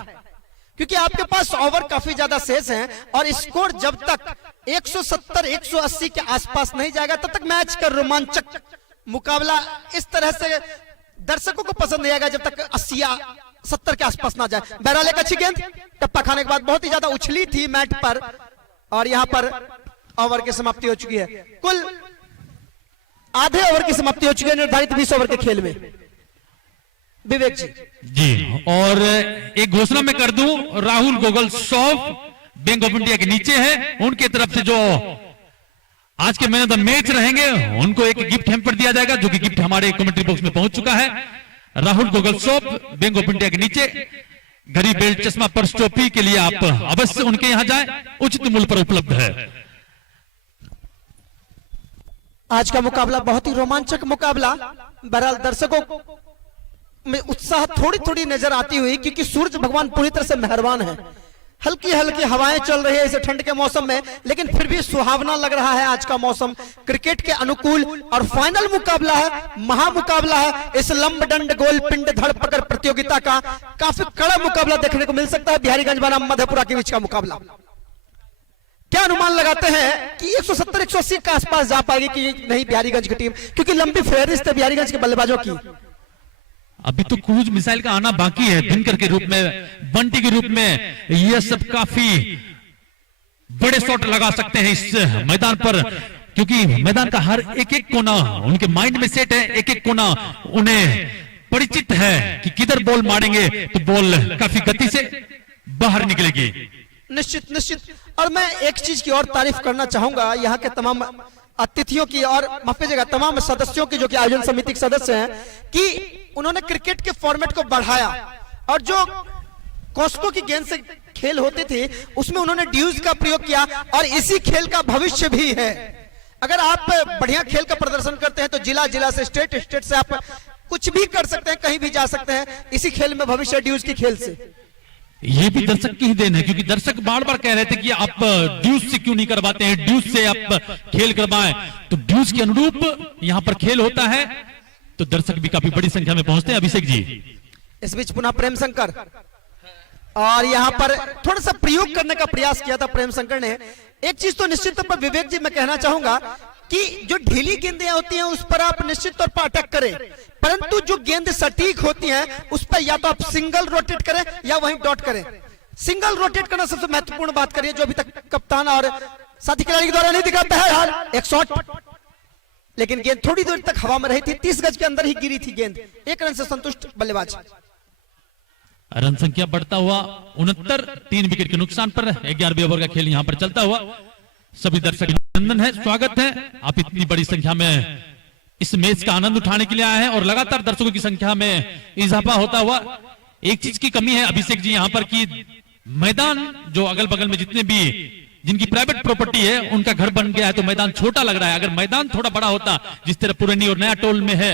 क्योंकि आपके पास ओवर काफी ज्यादा शेष हैं और स्कोर जब तक 170-180 के आसपास नहीं जाएगा तब तक मैच का रोमांचक मुकाबला इस तरह से दर्शकों को पसंद नहीं आएगा जब तक 80 या 70 के आसपास ना जाए। बहरहाल एक अच्छी गेंद टप्पा खाने के बाद बहुत ही ज्यादा उछली थी मैट पर और यहां पर ओवर की समाप्ति हो चुकी है। कुल आधे ओवर की समाप्ति हो चुकी है निर्धारित 20 ओवर के खेल में। विवेक जी, और एक घोषणा मैं कर दूं, Rahul goggle shop Bank of India के नीचे है, उनके तरफ से जो आज के मैन ऑफ द मैच रहेंगे उनको एक गिफ्ट हैम्पर दिया जाएगा, जो कि गिफ्ट हमारे कमेंट्री बॉक्स में पहुंच चुका है। Rahul goggle shop Bank of India के नीचे, घड़ी, बेल्ट, चश्मा, पर्स, टोपी के लिए आप अवश्य उनके यहां जाएं, उचित मूल्य पर उपलब्ध है। आज का मुकाबला बहुत ही रोमांचक मुकाबला। बहरहाल दर्शकों में उत्साह थोड़ी थोड़ी नजर आती हुई, क्योंकि सूरज भगवान पूरी तरह से मेहरबान है। हल्की हल्की हवाएं चल रही है इस ठंड के मौसम में, लेकिन फिर भी सुहावना लग रहा है आज का मौसम, क्रिकेट के अनुकूल। और फाइनल मुकाबला है, महामुकाबला है इस लंबडंड गोल पिंड धड़ पकड़ प्रतियोगिता का। काफी कड़ा मुकाबला देखने को मिल सकता है। बिहारीगंज बनाम मधेपुरा के बीच का मुकाबला। क्या अनुमान लगाते हैं कि 170-180 के आसपास जा पाएगी कि नहीं बिहारीगंज की टीम, क्योंकि लंबी फेहरिस्त है बिहारीगंज के बल्लेबाजों की। अभी तो क्रूज मिसाइल का आना बाकी है, दिनकर के रूप में, बंटी के रूप में, ये सब काफी बड़े शॉट लगा सकते हैं इस मैदान पर, क्योंकि मैदान का हर एक एक कोना उनके माइंड में सेट है, एक एक कोना उन्हें परिचित है कि किधर बॉल मारेंगे तो बॉल काफी गति से बाहर निकलेगी। निश्चित निश्चित। और मैं एक चीज की और तारीफ करना चाहूंगा यहाँ के तमाम अतिथियों की और माफ कीजिएगा तमाम सदस्यों की, जो कि आयोजन समिति के सदस्य हैं, कि उन्होंने क्रिकेट के फॉर्मेट को बढ़ाया और जो कॉस्को की गेंद से खेल होते थे उसमें उन्होंने ड्यूज का प्रयोग किया और इसी खेल का भविष्य भी है। अगर आप बढ़िया खेल का प्रदर्शन करते हैं तो जिला जिला से, स्टेट से आप कुछ भी कर सकते हैं, कहीं भी जा सकते हैं। इसी खेल में भविष्य ड्यूज की खेल से। ये भी दर्शक की ही देन है, क्योंकि दर्शक बार बार कह रहे थे कि आप ड्यूज से क्यों नहीं करवाते हैं, ड्यूज से आप खेल करवाएं, तो ड्यूज के अनुरूप यहां पर खेल होता है, तो दर्शक भी काफी बड़ी संख्या में पहुंचते हैं। अभिषेक जी, इस बीच पुनः प्रेम शंकर, और यहां पर थोड़ा सा प्रयोग करने का प्रयास किया था प्रेम शंकर ने। एक चीज तो निश्चित तौर पर विवेक जी मैं कहना चाहूंगा कि जो ढीली गेंदें होती हैं उस पर आप निश्चित तौर पर अटैक करें, परंतु जो गेंद सटीक होती हैं उस पर या तो आप सिंगल रोटेट करें या वहीं डॉट करें। सिंगल रोटेट करना सबसे महत्वपूर्ण बात करिए, जो अभी तक कप्तान और साथी खिलाड़ी के द्वारा नहीं दिखा। बहरहाल एक शॉट, लेकिन गेंद थोड़ी देर तक हवा में रही थी, 30 गज के अंदर ही गिरी थी गेंद। 1 रन से संतुष्ट बल्लेबाज। रन संख्या बढ़ता हुआ 69, 3 विकेट के नुकसान पर 11वें ओवर का खेल यहां पर चलता हुआ। सभी दर्शक अभिनंदन है, स्वागत है, आप इतनी बड़ी संख्या में इस मैच का आनंद उठाने के लिए आए हैं और लगातार दर्शकों की संख्या में इजाफा होता हुआ। एक चीज की कमी है अभिषेक जी यहां पर कि मैदान जो अगल बगल में जितने भी जिनकी प्राइवेट प्रॉपर्टी है उनका घर बन गया है, तो मैदान छोटा लग रहा है। अगर मैदान थोड़ा बड़ा होता, जिस तरह पुरानी और नया टोल में है,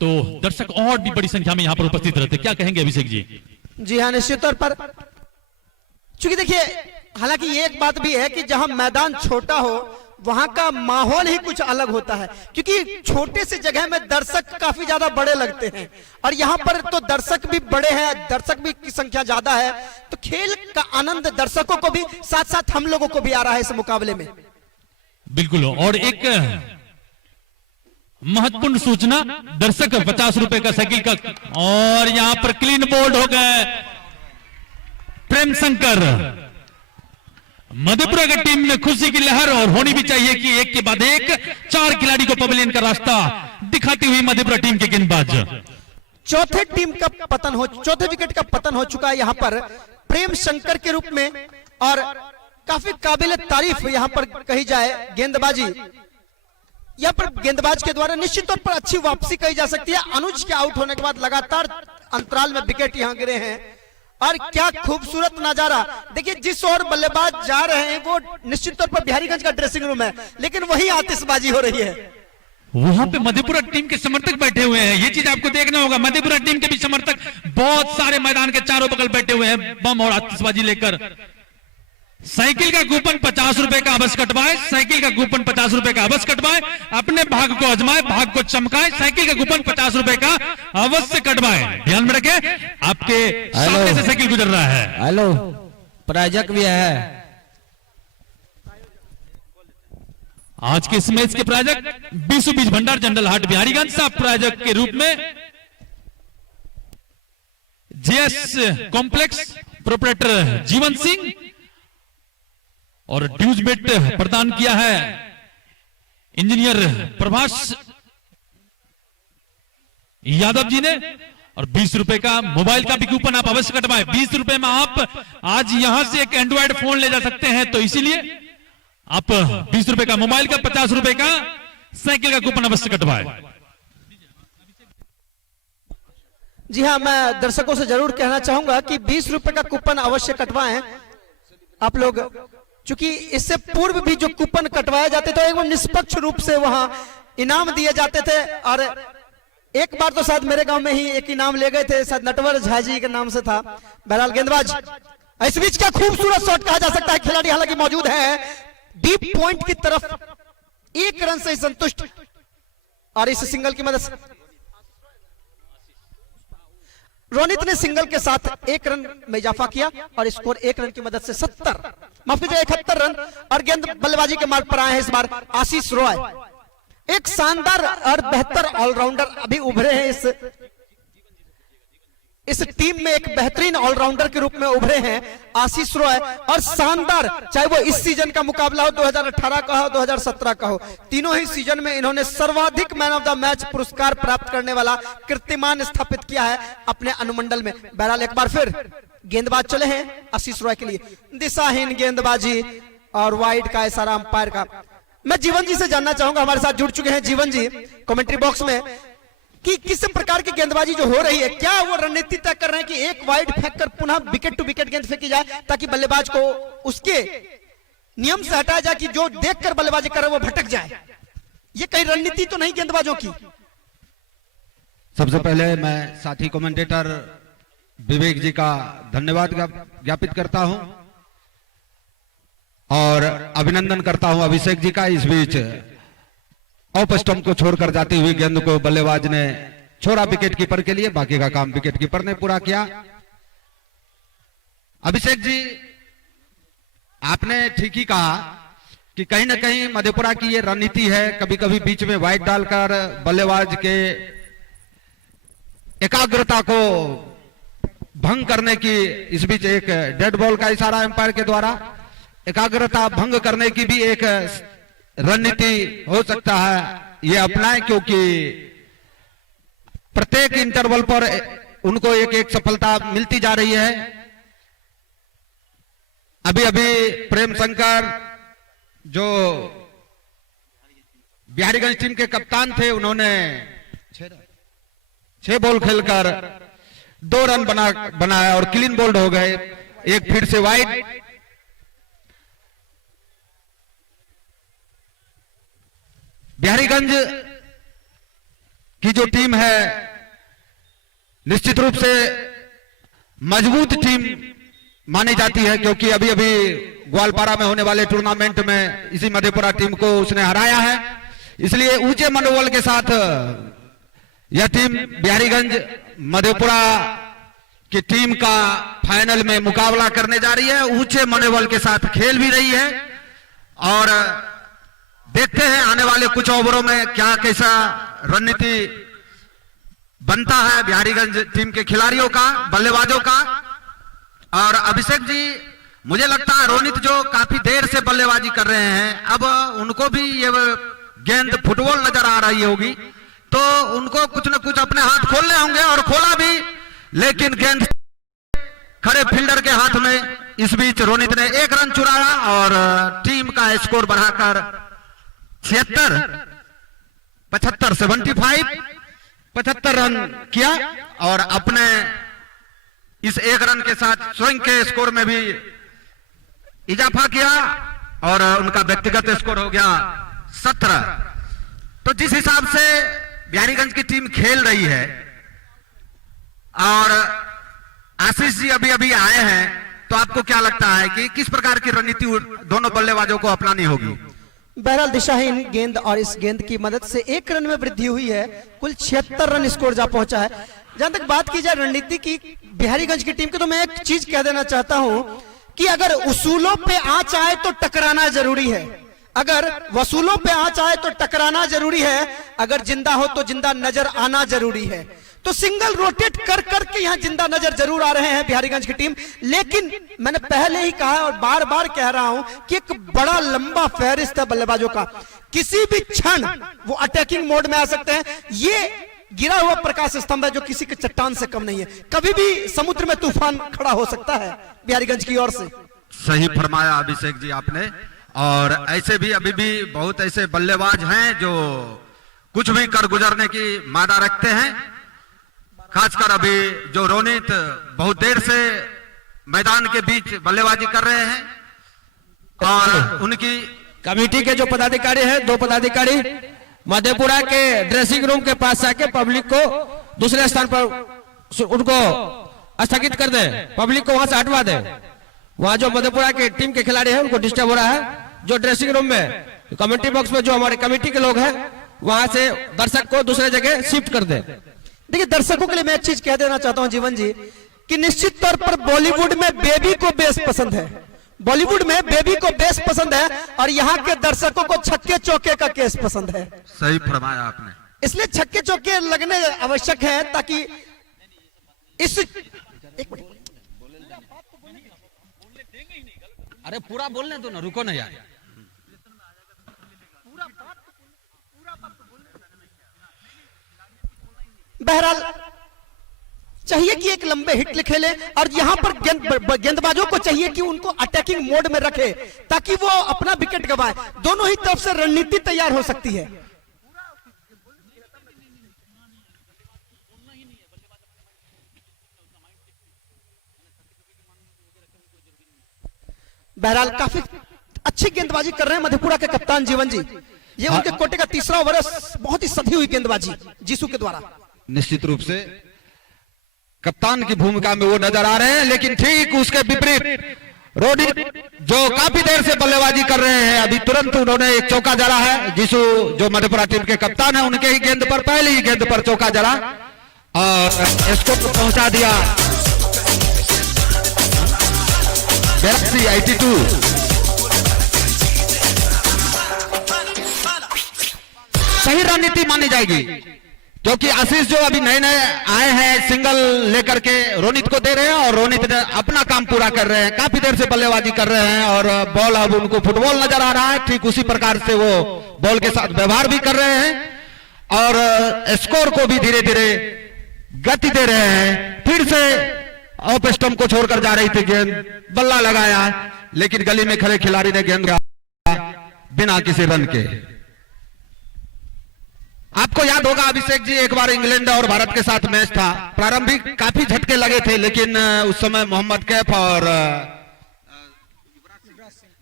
तो दर्शक और भी बड़ी संख्या में यहां पर उपस्थित रहते। क्या कहेंगे अभिषेक जी? जी हाँ, निश्चित तौर पर, चूंकि देखिए, हालांकि ये एक बात भी है कि जहां मैदान छोटा हो वहां का माहौल ही कुछ अलग होता है, क्योंकि छोटे से जगह में दर्शक काफी ज्यादा बड़े लगते हैं, और यहाँ पर तो दर्शक भी बड़े हैं, दर्शक भी की संख्या ज्यादा है, तो खेल का आनंद दर्शकों को भी, साथ साथ हम लोगों को भी आ रहा है इस मुकाबले में। बिल्कुल। और एक महत्वपूर्ण सूचना, दर्शक 50 रुपए का साइकिल का, और यहां पर क्लीन बोल्ड हो गए प्रेम शंकर। मधेपुरा की टीम में खुशी की लहर, और होनी भी चाहिए कि एक के बाद एक 4 खिलाड़ी को पवेलियन का रास्ता दिखाती हुई मधेपुरा टीम के गेंदबाज। चौथे विकेट का पतन हो चुका है यहाँ पर प्रेम शंकर के रूप में, और काफी काबिल तारीफ यहाँ पर कही जाए गेंदबाजी, यहाँ पर गेंदबाज के द्वारा निश्चित तौर पर अच्छी वापसी कही जा सकती है। अनुज के आउट होने के बाद लगातार अंतराल में विकेट यहाँ गिरे हैं, और क्या खूबसूरत नजारा। देखिए, जिस ओर बल्लेबाज जा रहे हैं वो निश्चित तौर पर बिहारीगंज का ड्रेसिंग रूम है, लेकिन वही आतिशबाजी हो रही है। वहां पे मधेपुरा टीम के समर्थक बैठे हुए हैं, ये चीज आपको देखना होगा। मधेपुरा टीम के भी समर्थक बहुत सारे मैदान के चारों बगल बैठे हुए हैं, बम और आतिशबाजी लेकर। साइकिल का कूपन 50 रुपए का अवश्य कटवाए, साइकिल का कूपन 50 रुपए का अवश्य कटवाए, अपने भाग को आजमाए, भाग को चमकाए, साइकिल का कूपन 50 रुपए का अवश्य कटवाए। ध्यान में रखें, आपके सामने से साइकिल गुजर रहा है। हेलो, प्रायोजक भी है आज के इस मैच के प्रायोजक बीसु बीज भंडार जनरल हाट बिहारीगंज, साहब प्रायोजक के रूप में JS complex proprietor Jeevan Singh, और ड्यूज बेट प्रदान किया है इंजीनियर प्रभाष यादव जी ने। और 20 रुपए का मोबाइल का भी कूपन आप अवश्य कटवाएं। 20 रुपए में आप आज यहां से एक एंड्रॉइड फोन ले जा सकते हैं, तो इसीलिए आप 20 रुपए का मोबाइल का, 50 रुपए का साइकिल का कूपन अवश्य कटवाएं। जी हाँ, मैं दर्शकों से जरूर कहना चाहूंगा कि 20 रुपए का कूपन अवश्य कटवाएं आप लोग, क्योंकि इससे पूर्व भी जो कूपन कटवाए जाते थे एकदम निष्पक्ष रूप से वहां इनाम दिए जाते थे। और एक बार तो शायद मेरे गांव में ही एक इनाम ले गए थे, शायद नटवर झा जी के नाम से था। बहरहाल गेंदबाज, इस बीच क्या खूबसूरत शॉट कहा जा सकता है, खिलाड़ी हालांकि मौजूद है डीप पॉइंट की तरफ, 1 रन से संतुष्ट, और इस सिंगल की मदद से रोनित ने सिंगल के साथ 1 रन में इजाफा किया, और स्कोर 1 रन की मदद से 71 रन, और गेंद बल्लेबाजी के मार्ग पर आए हैं इस बार आशीष रॉय। एक शानदार और बेहतर ऑलराउंडर अभी उभरे हैं इस टीम में, एक बेहतरीन ऑलराउंडर के रूप में उभरे हैं आशीष रॉय, और शानदार, चाहे वो इस सीजन का मुकाबला हो, 2018 का हो, 2017 का हो, तीनों ही सीजन में इन्होंने सर्वाधिक मैन ऑफ द मैच पुरस्कार प्राप्त करने वाला कीर्तिमान स्थापित किया है अपने अनुमंडल में। बहरहाल एक बार फिर गेंदबाज चले हैं आशीष रॉय के लिए, दिशाहीन गेंदबाजी और वाइड का इशारा अंपायर का। मैं जीवन जी से जानना चाहूंगा, हमारे साथ जुड़ चुके हैं जीवन जी कमेंट्री बॉक्स में, कि किस प्रकार की गेंदबाजी जो हो रही है, क्या वो रणनीति तय कर रहे हैं कि एक वाइड फेंककर पुनः विकेट टू विकेट गेंद फेंकी जाए, ताकि बल्लेबाज को उसके नियम से हटाया जाए कि जो देखकर बल्लेबाजी कर रहे वो भटक जाए? ये कहीं रणनीति तो नहीं गेंदबाजों की? सबसे पहले मैं साथी कमेंटेटर विवेक जी का धन्यवाद ज्ञापित करता हूं, और अभिनंदन करता हूं अभिषेक जी का। इस बीच ऑफ स्टंप को छोड़कर जाती हुई गेंद को बल्लेबाज ने छोड़ा विकेट कीपर के लिए, बाकी का काम विकेट कीपर ने पूरा किया। अभिषेक जी, आपने ठीक ही कहा कि कहीं ना कहीं मधेपुरा की ये रणनीति है, कभी कभी बीच में वाइड डालकर बल्लेबाज के एकाग्रता को भंग करने की, इस बीच एक डेड बॉल का इशारा एम्पायर के द्वारा, एकाग्रता भंग करने की भी एक रणनीति हो सकता है ये अपनाएं, क्योंकि प्रत्येक इंटरवल पर उनको एक एक सफलता मिलती जा रही है। अभी अभी प्रेम शंकर जो बिहारीगंज टीम के कप्तान थे, उन्होंने 6 बॉल खेलकर 2 रन बनाया और क्लीन बोल्ड हो गए। एक फिर से वाइड, बिहारीगंज की जो टीम है निश्चित रूप से मजबूत टीम मानी जाती है, क्योंकि अभी अभी ग्वालपारा में होने वाले टूर्नामेंट में इसी मधेपुरा टीम को उसने हराया है। इसलिए ऊंचे मनोबल के साथ यह टीम बिहारीगंज मधेपुरा की टीम का फाइनल में मुकाबला करने जा रही है। ऊंचे मनोबल के साथ खेल भी रही है और देखते हैं आने वाले कुछ ओवरों में क्या कैसा रणनीति बनता है बिहारीगंज टीम के खिलाड़ियों का, बल्लेबाजों का। और अभिषेक जी, मुझे लगता है रोनित जो काफी देर से बल्लेबाजी कर रहे हैं, अब उनको भी ये गेंद फुटबॉल नजर आ रही होगी, तो उनको कुछ न कुछ अपने हाथ खोलने होंगे और खोला भी, लेकिन गेंद खड़े फील्डर के हाथ में। इस बीच रोनित ने 1 रन चुराया और टीम का स्कोर बढ़ाकर 75 रन किया और अपने इस 1 रन के साथ स्वयं के स्कोर में भी इजाफा किया और उनका व्यक्तिगत स्कोर हो गया 17। तो जिस हिसाब से बिहारीगंज की टीम खेल रही है और आशीष जी अभी अभी आए हैं, तो आपको क्या लगता है कि किस प्रकार की रणनीति दोनों बल्लेबाजों को अपनानी होगी? बहरहाल दिशाहीन गेंद और इस गेंद की मदद से 1 रन में वृद्धि हुई है, कुल 76 रन स्कोर जा पहुंचा है। जहां तक बात की जाए रणनीति की बिहारीगंज की टीम की, तो मैं एक चीज कह देना चाहता हूं कि अगर उसूलों पे आंच आए तो टकराना जरूरी है, अगर वसूलों पे आंच आए तो टकराना जरूरी है, अगर जिंदा हो तो जिंदा नजर आना जरूरी है। तो सिंगल रोटेट कर करके यहां जिंदा नजर जरूर आ रहे हैं बिहारीगंज की टीम, लेकिन मैंने पहले ही कहा और बार बार कह रहा हूं कि एक बड़ा लंबा फहरिस्त है बल्लेबाजों का। किसी भी क्षण वो अटैकिंग मोड में आ सकते हैं। ये गिरा हुआ प्रकाश स्तंभ है जो किसी के चट्टान से कम नहीं है, कभी भी समुद्र में तूफान खड़ा हो सकता है बिहारीगंज की ओर से। सही फरमाया अभिषेक जी आपने। और ऐसे भी अभी भी बहुत ऐसे बल्लेबाज हैं जो कुछ भी कर गुजरने की मादा रखते हैं, खासकर अभी जो रोनित बहुत देर से मैदान के बीच बल्लेबाजी कर रहे हैं और उनकी कमेटी के जो पदाधिकारी हैं, 2 पदाधिकारी मधेपुरा के ड्रेसिंग रूम के पास आके पब्लिक को दूसरे स्थान पर उनको स्थगित कर दे, पब्लिक को वहां से हटवा दे। वहां जो मधेपुरा के टीम के खिलाड़ी हैं उनको डिस्टर्ब हो रहा है। जो ड्रेसिंग रूम में कमेटी बॉक्स में जो हमारे कमेटी के लोग हैं, वहां से दर्शक को दूसरे जगह शिफ्ट कर दे। देखिए, दर्शकों के लिए मैं एक चीज कह देना चाहता हूं जीवन जी कि निश्चित तौर पर बॉलीवुड में बेबी को बेस पसंद है, बॉलीवुड में बेबी को बेस पसंद है और यहाँ के दर्शकों को छक्के चौके का केस पसंद है। सही फरमाया आपने। इसलिए छक्के चौके लगने आवश्यक है ताकि इस एक मिनट, अरे पूरा बोलने दो ना, रुको ना यार। बहरहाल चाहिए कि एक लंबे हिट लिखे ले और यहां पर गेंदबाजों को चाहिए कि उनको अटैकिंग मोड में रखे ताकि वो अपना विकेट गवाए। दोनों ही तरफ से रणनीति तैयार हो सकती है। बहरहाल काफी अच्छी गेंदबाजी कर रहे हैं मधेपुरा के कप्तान जीवन जी। ये उनके कोटे का 3रा ओवर है, बहुत ही सधी हुई गेंदबाजी जीसू के द्वारा। निश्चित रूप से कप्तान की भूमिका में वो नजर आ रहे हैं, लेकिन ठीक उसके विपरीत रोनित जो काफी देर से बल्लेबाजी कर रहे हैं, अभी तुरंत उन्होंने एक चौका जड़ा है। जीसू जो मधेपुरा टीम के कप्तान है, उनके ही गेंद पर, पहली ही गेंद पर चौका जड़ा और स्कोर को पहुंचा दिया 82। सही रणनीति मानी जाएगी क्योंकि आशीष जो अभी नए नए आए हैं सिंगल लेकर के रोनित को दे रहे हैं और रोनित अपना काम पूरा कर रहे हैं, काफी देर से बल्लेबाजी कर रहे हैं और बॉल अब उनको फुटबॉल नजर आ रहा है। ठीक उसी प्रकार से वो बॉल के साथ व्यवहार भी कर रहे हैं और स्कोर को भी धीरे धीरे गति दे रहे हैं। फिर से ऑफ स्टंप को छोड़कर जा रही थी गेंद, बल्ला लगाया लेकिन गली में खड़े खिलाड़ी ने गेंद बिना किसी रन के। आपको याद होगा अभिषेक जी, एक बार इंग्लैंड और भारत के साथ मैच था, प्रारंभिक काफी झटके लगे थे लेकिन उस समय मोहम्मद कैफ और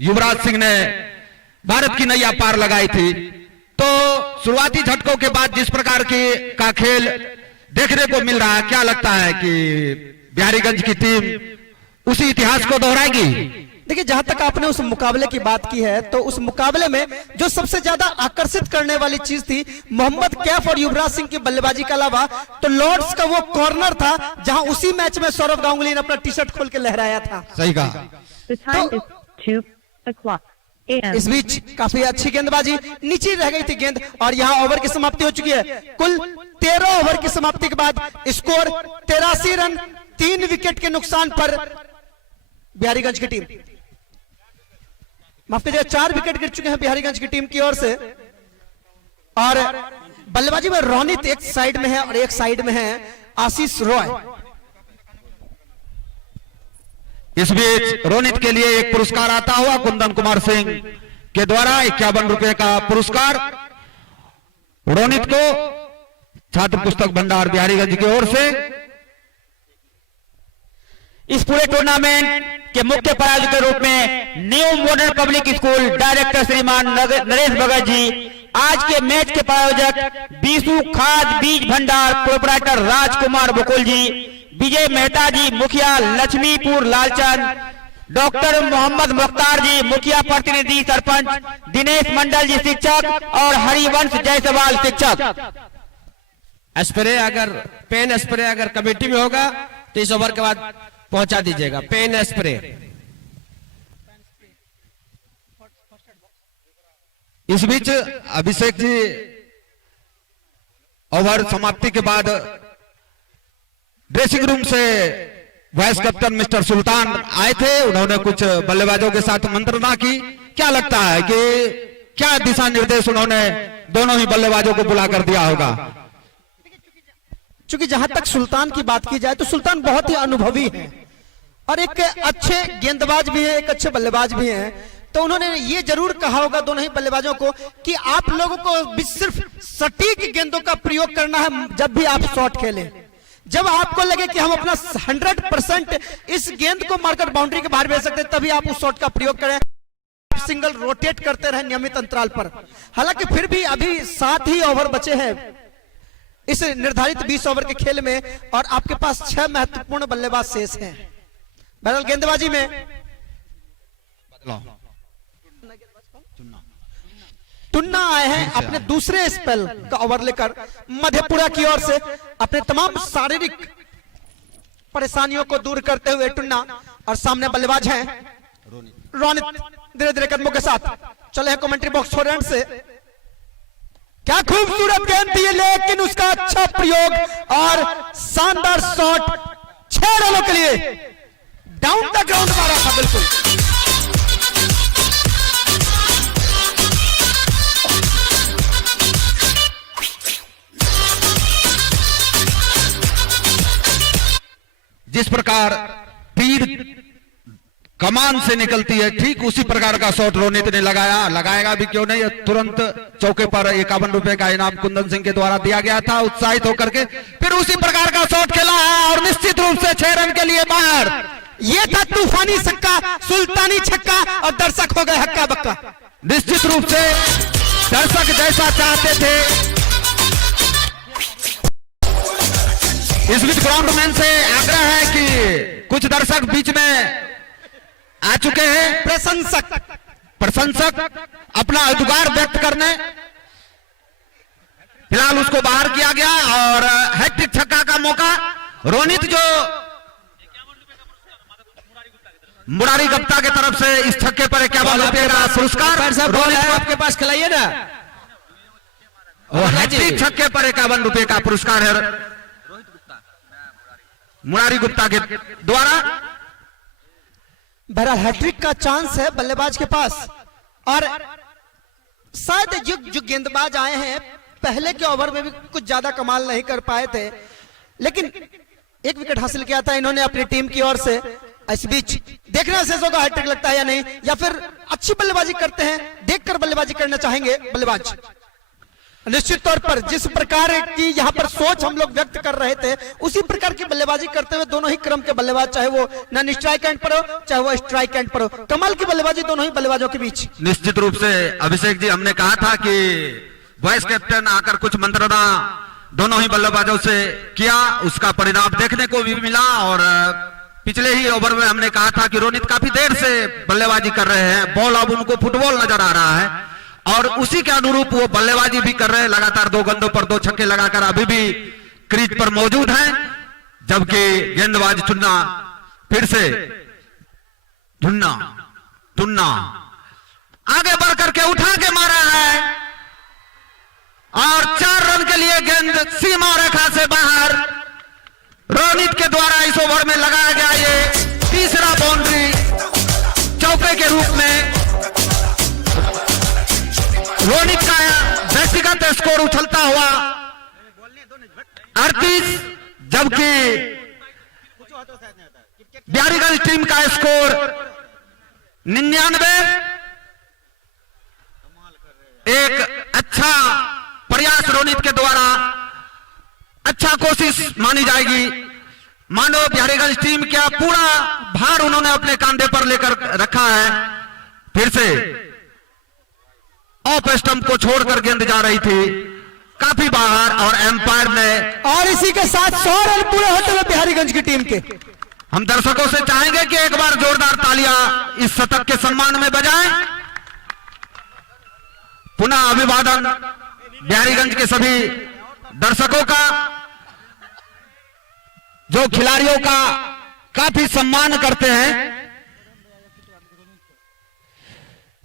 युवराज सिंह ने भारत की नैया पार लगाई थी तो शुरुआती झटकों के बाद जिस प्रकार का खेल देखने को मिल रहा है, क्या लगता है कि बिहारीगंज की टीम उसी इतिहास को दोहराएगी? देखिए, जहां तक आपने उस मुकाबले की बात की है, तो उस मुकाबले में जो सबसे ज्यादा आकर्षित करने वाली चीज थी मोहम्मद कैफ और युवराज सिंह की बल्लेबाजी के अलावा, तो लॉर्ड्स का वो कॉर्नर था जहां उसी मैच में सौरव गांगुली ने अपना टी शर्ट खोल के लहराया था। सही कहा। The time is 2 o'clock a.m. इस बीच काफी अच्छी गेंदबाजी, नीचे रह गई थी गेंद और यहाँ ओवर की समाप्ति हो चुकी है। कुल 13 ओवर की समाप्ति के बाद स्कोर 83 रन, 3 विकेट के नुकसान पर बिहारीगंज की टीम, माफ कीजिएगा 4 विकेट गिर चुके हैं बिहारीगंज की टीम की ओर से। और बल्लेबाजी में रोनित एक साइड में है और एक साइड में है आशीष रॉय। इस बीच रोनित के लिए एक पुरस्कार आता हुआ कुंदन कुमार सिंह के द्वारा 51 रुपए का पुरस्कार रोनित को छात्र पुस्तक भंडार बिहारीगंज की ओर से। इस पूरे टूर्नामेंट के मुख्य प्रायोजक के रूप में new modern public school director श्रीमान नरेश भगत जी, आज के मैच के प्रायोजक बीसू खाद बीज भंडार प्रोपराइटर राजकुमार बुकुल जी, विजय मेहता जी मुखिया लक्ष्मीपुर लालचंद, डॉक्टर मोहम्मद मुख्तार जी मुखिया प्रतिनिधि सरपंच, दिनेश मंडल जी शिक्षक और हरिवंश जायसवाल शिक्षक। स्प्रे अगर पेन स्प्रे अगर कमेटी में होगा तो इस ओवर के बाद पहुंचा दीजिएगा, पेन स्प्रे। इस बीच अभिषेक जी ओवर समाप्ति के बाद ड्रेसिंग रूम से वाइस कैप्टन मिस्टर सुल्तान आए थे, उन्होंने कुछ बल्लेबाजों के साथ मंत्रणा की। क्या लगता है कि क्या दिशा निर्देश उन्होंने दोनों ही बल्लेबाजों को बुलाकर दिया होगा? चूंकि जहां तक सुल्तान की बात की जाए तो सुल्तान बहुत ही अनुभवी है और एक अच्छे गेंदबाज भी है, एक अच्छे बल्लेबाज भी हैं। तो उन्होंने ये जरूर कहा होगा दोनों ही बल्लेबाजों को कि आप लोगों को भी सिर्फ सटीक गेंदों का प्रयोग करना है जब भी आप शॉट खेलें। जब आपको लगे कि हम अपना 100% इस गेंद को मारकर बाउंड्री के बाहर भेज सकते हैं, तभी आप उस शॉट का प्रयोग करें। सिंगल रोटेट करते रहे नियमित अंतराल पर। हालांकि फिर भी अभी 7 ही ओवर बचे हैं इस निर्धारित 20 ओवर के खेल में और आपके पास 6 महत्वपूर्ण बल्लेबाज शेष हैं। बहरहाल गेंदबाजी में टुन्ना आए हैं अपने दूसरे स्पेल का ओवर लेकर मधेपुरा की ओर से, अपने तमाम शारीरिक परेशानियों को दूर करते हुए टुन्ना, और सामने बल्लेबाज हैं रोनित। धीरे धीरे कदमों के साथ चले हैं कमेंट्री बॉक्स फोरहैंड से। क्या खूबसूरत गेंद थी, लेकिन उसका अच्छा प्रयोग और शानदार शॉट 6 रनों के लिए डाउन द ग्राउंड मारा था। बिल्कुल जिस प्रकार तीर कमान से निकलती है, ठीक उसी प्रकार का शॉट रोनित ने लगाएगा भी क्यों नहीं। तुरंत चौके पर 51 रुपए का इनाम कुंदन सिंह के द्वारा दिया गया था उत्साहित होकर के, फिर उसी प्रकार का शॉट खेला और निश्चित रूप से 6 रन के लिए बाहर। ये था तूफानी छक्का, सुल्तानी छक्का और दर्शक हो गए हक्का बक्का। निश्चित रूप से दर्शक जैसा चाहते थे। इस बीच ग्राउंडमैन से आग्रह है कि कुछ दर्शक बीच में आ चुके हैं, प्रशंसक अपना अधिकार व्यक्त करने। फिलहाल उसको बाहर किया गया और हैट्रिक छक्का का मौका रोनित जो मुरारी गुप्ता की तरफ से इस छक्के पर 51 रुपए का पुरस्कार रोनित आपके पास खिलाइए ना। हैट्रिक छक्के पर 51 रुपए का पुरस्कार है मुरारी गुप्ता के द्वारा। बहरहाल हैट्रिक का चांस है बल्लेबाज के पास और शायद जो गेंदबाज आए हैं पहले के ओवर में भी कुछ ज्यादा कमाल नहीं कर पाए थे, लेकिन 1 विकेट हासिल किया था इन्होंने अपनी टीम की ओर से। इस बीच देखना शेष होगा हैट्रिक लगता है या नहीं, या फिर अच्छी बल्लेबाजी करते हैं, देखकर बल्लेबाजी करना चाहेंगे बल्लेबाज। निश्चित तौर पर जिस प्रकार की यहाँ पर सोच हम लोग व्यक्त कर रहे थे उसी प्रकार की बल्लेबाजी करते हुए दोनों ही क्रम के बल्लेबाज, चाहे वो नॉन स्ट्राइक एंड पर हो चाहे वो स्ट्राइक एंड पर हो, कमाल की बल्लेबाजी दोनों ही बल्लेबाजों के बीच। निश्चित रूप से अभिषेक जी, हमने कहा था कि वाइस कैप्टन आकर कुछ मंत्रणा दोनों ही बल्लेबाजों से किया, उसका परिणाम देखने को भी मिला। और पिछले ही ओवर में हमने कहा था कि रोनित काफी देर से बल्लेबाजी कर रहे हैं, बॉल अब उनको फुटबॉल नजर आ रहा है और उसी के अनुरूप वो बल्लेबाजी भी कर रहे हैं। लगातार 2 गेंदों पर 2 छक्के लगाकर अभी भी क्रीज पर मौजूद हैं, जबकि गेंदबाज टुन्ना फिर से टुन्ना आगे बढ़ करके उठा के मारा है और 4 रन के लिए गेंद सीमा रेखा से बाहर। रोनित के द्वारा इस ओवर में लगाया गया ये तीसरा बाउंड्री चौके के रूप में। रोनित का व्यक्तिगत स्कोर उछलता हुआ 38, जबकि बिहारीगंज टीम का स्कोर 99। एक अच्छा प्रयास रोनित के द्वारा, अच्छा कोशिश मानी जाएगी। मानो बिहारीगंज टीम का पूरा भार उन्होंने अपने कंधे पर लेकर रखा है। फिर से ऑफ स्टंप को छोड़कर गेंद जा रही थी काफी बाहर और एम्पायर ने, और इसी के साथ 100 रन पूरे होते हुए बिहारीगंज की टीम के। हम दर्शकों से चाहेंगे कि एक बार जोरदार तालियां इस शतक के सम्मान में बजाएं। पुनः अभिवादन बिहारीगंज के सभी दर्शकों का, जो खिलाड़ियों का काफी सम्मान करते हैं।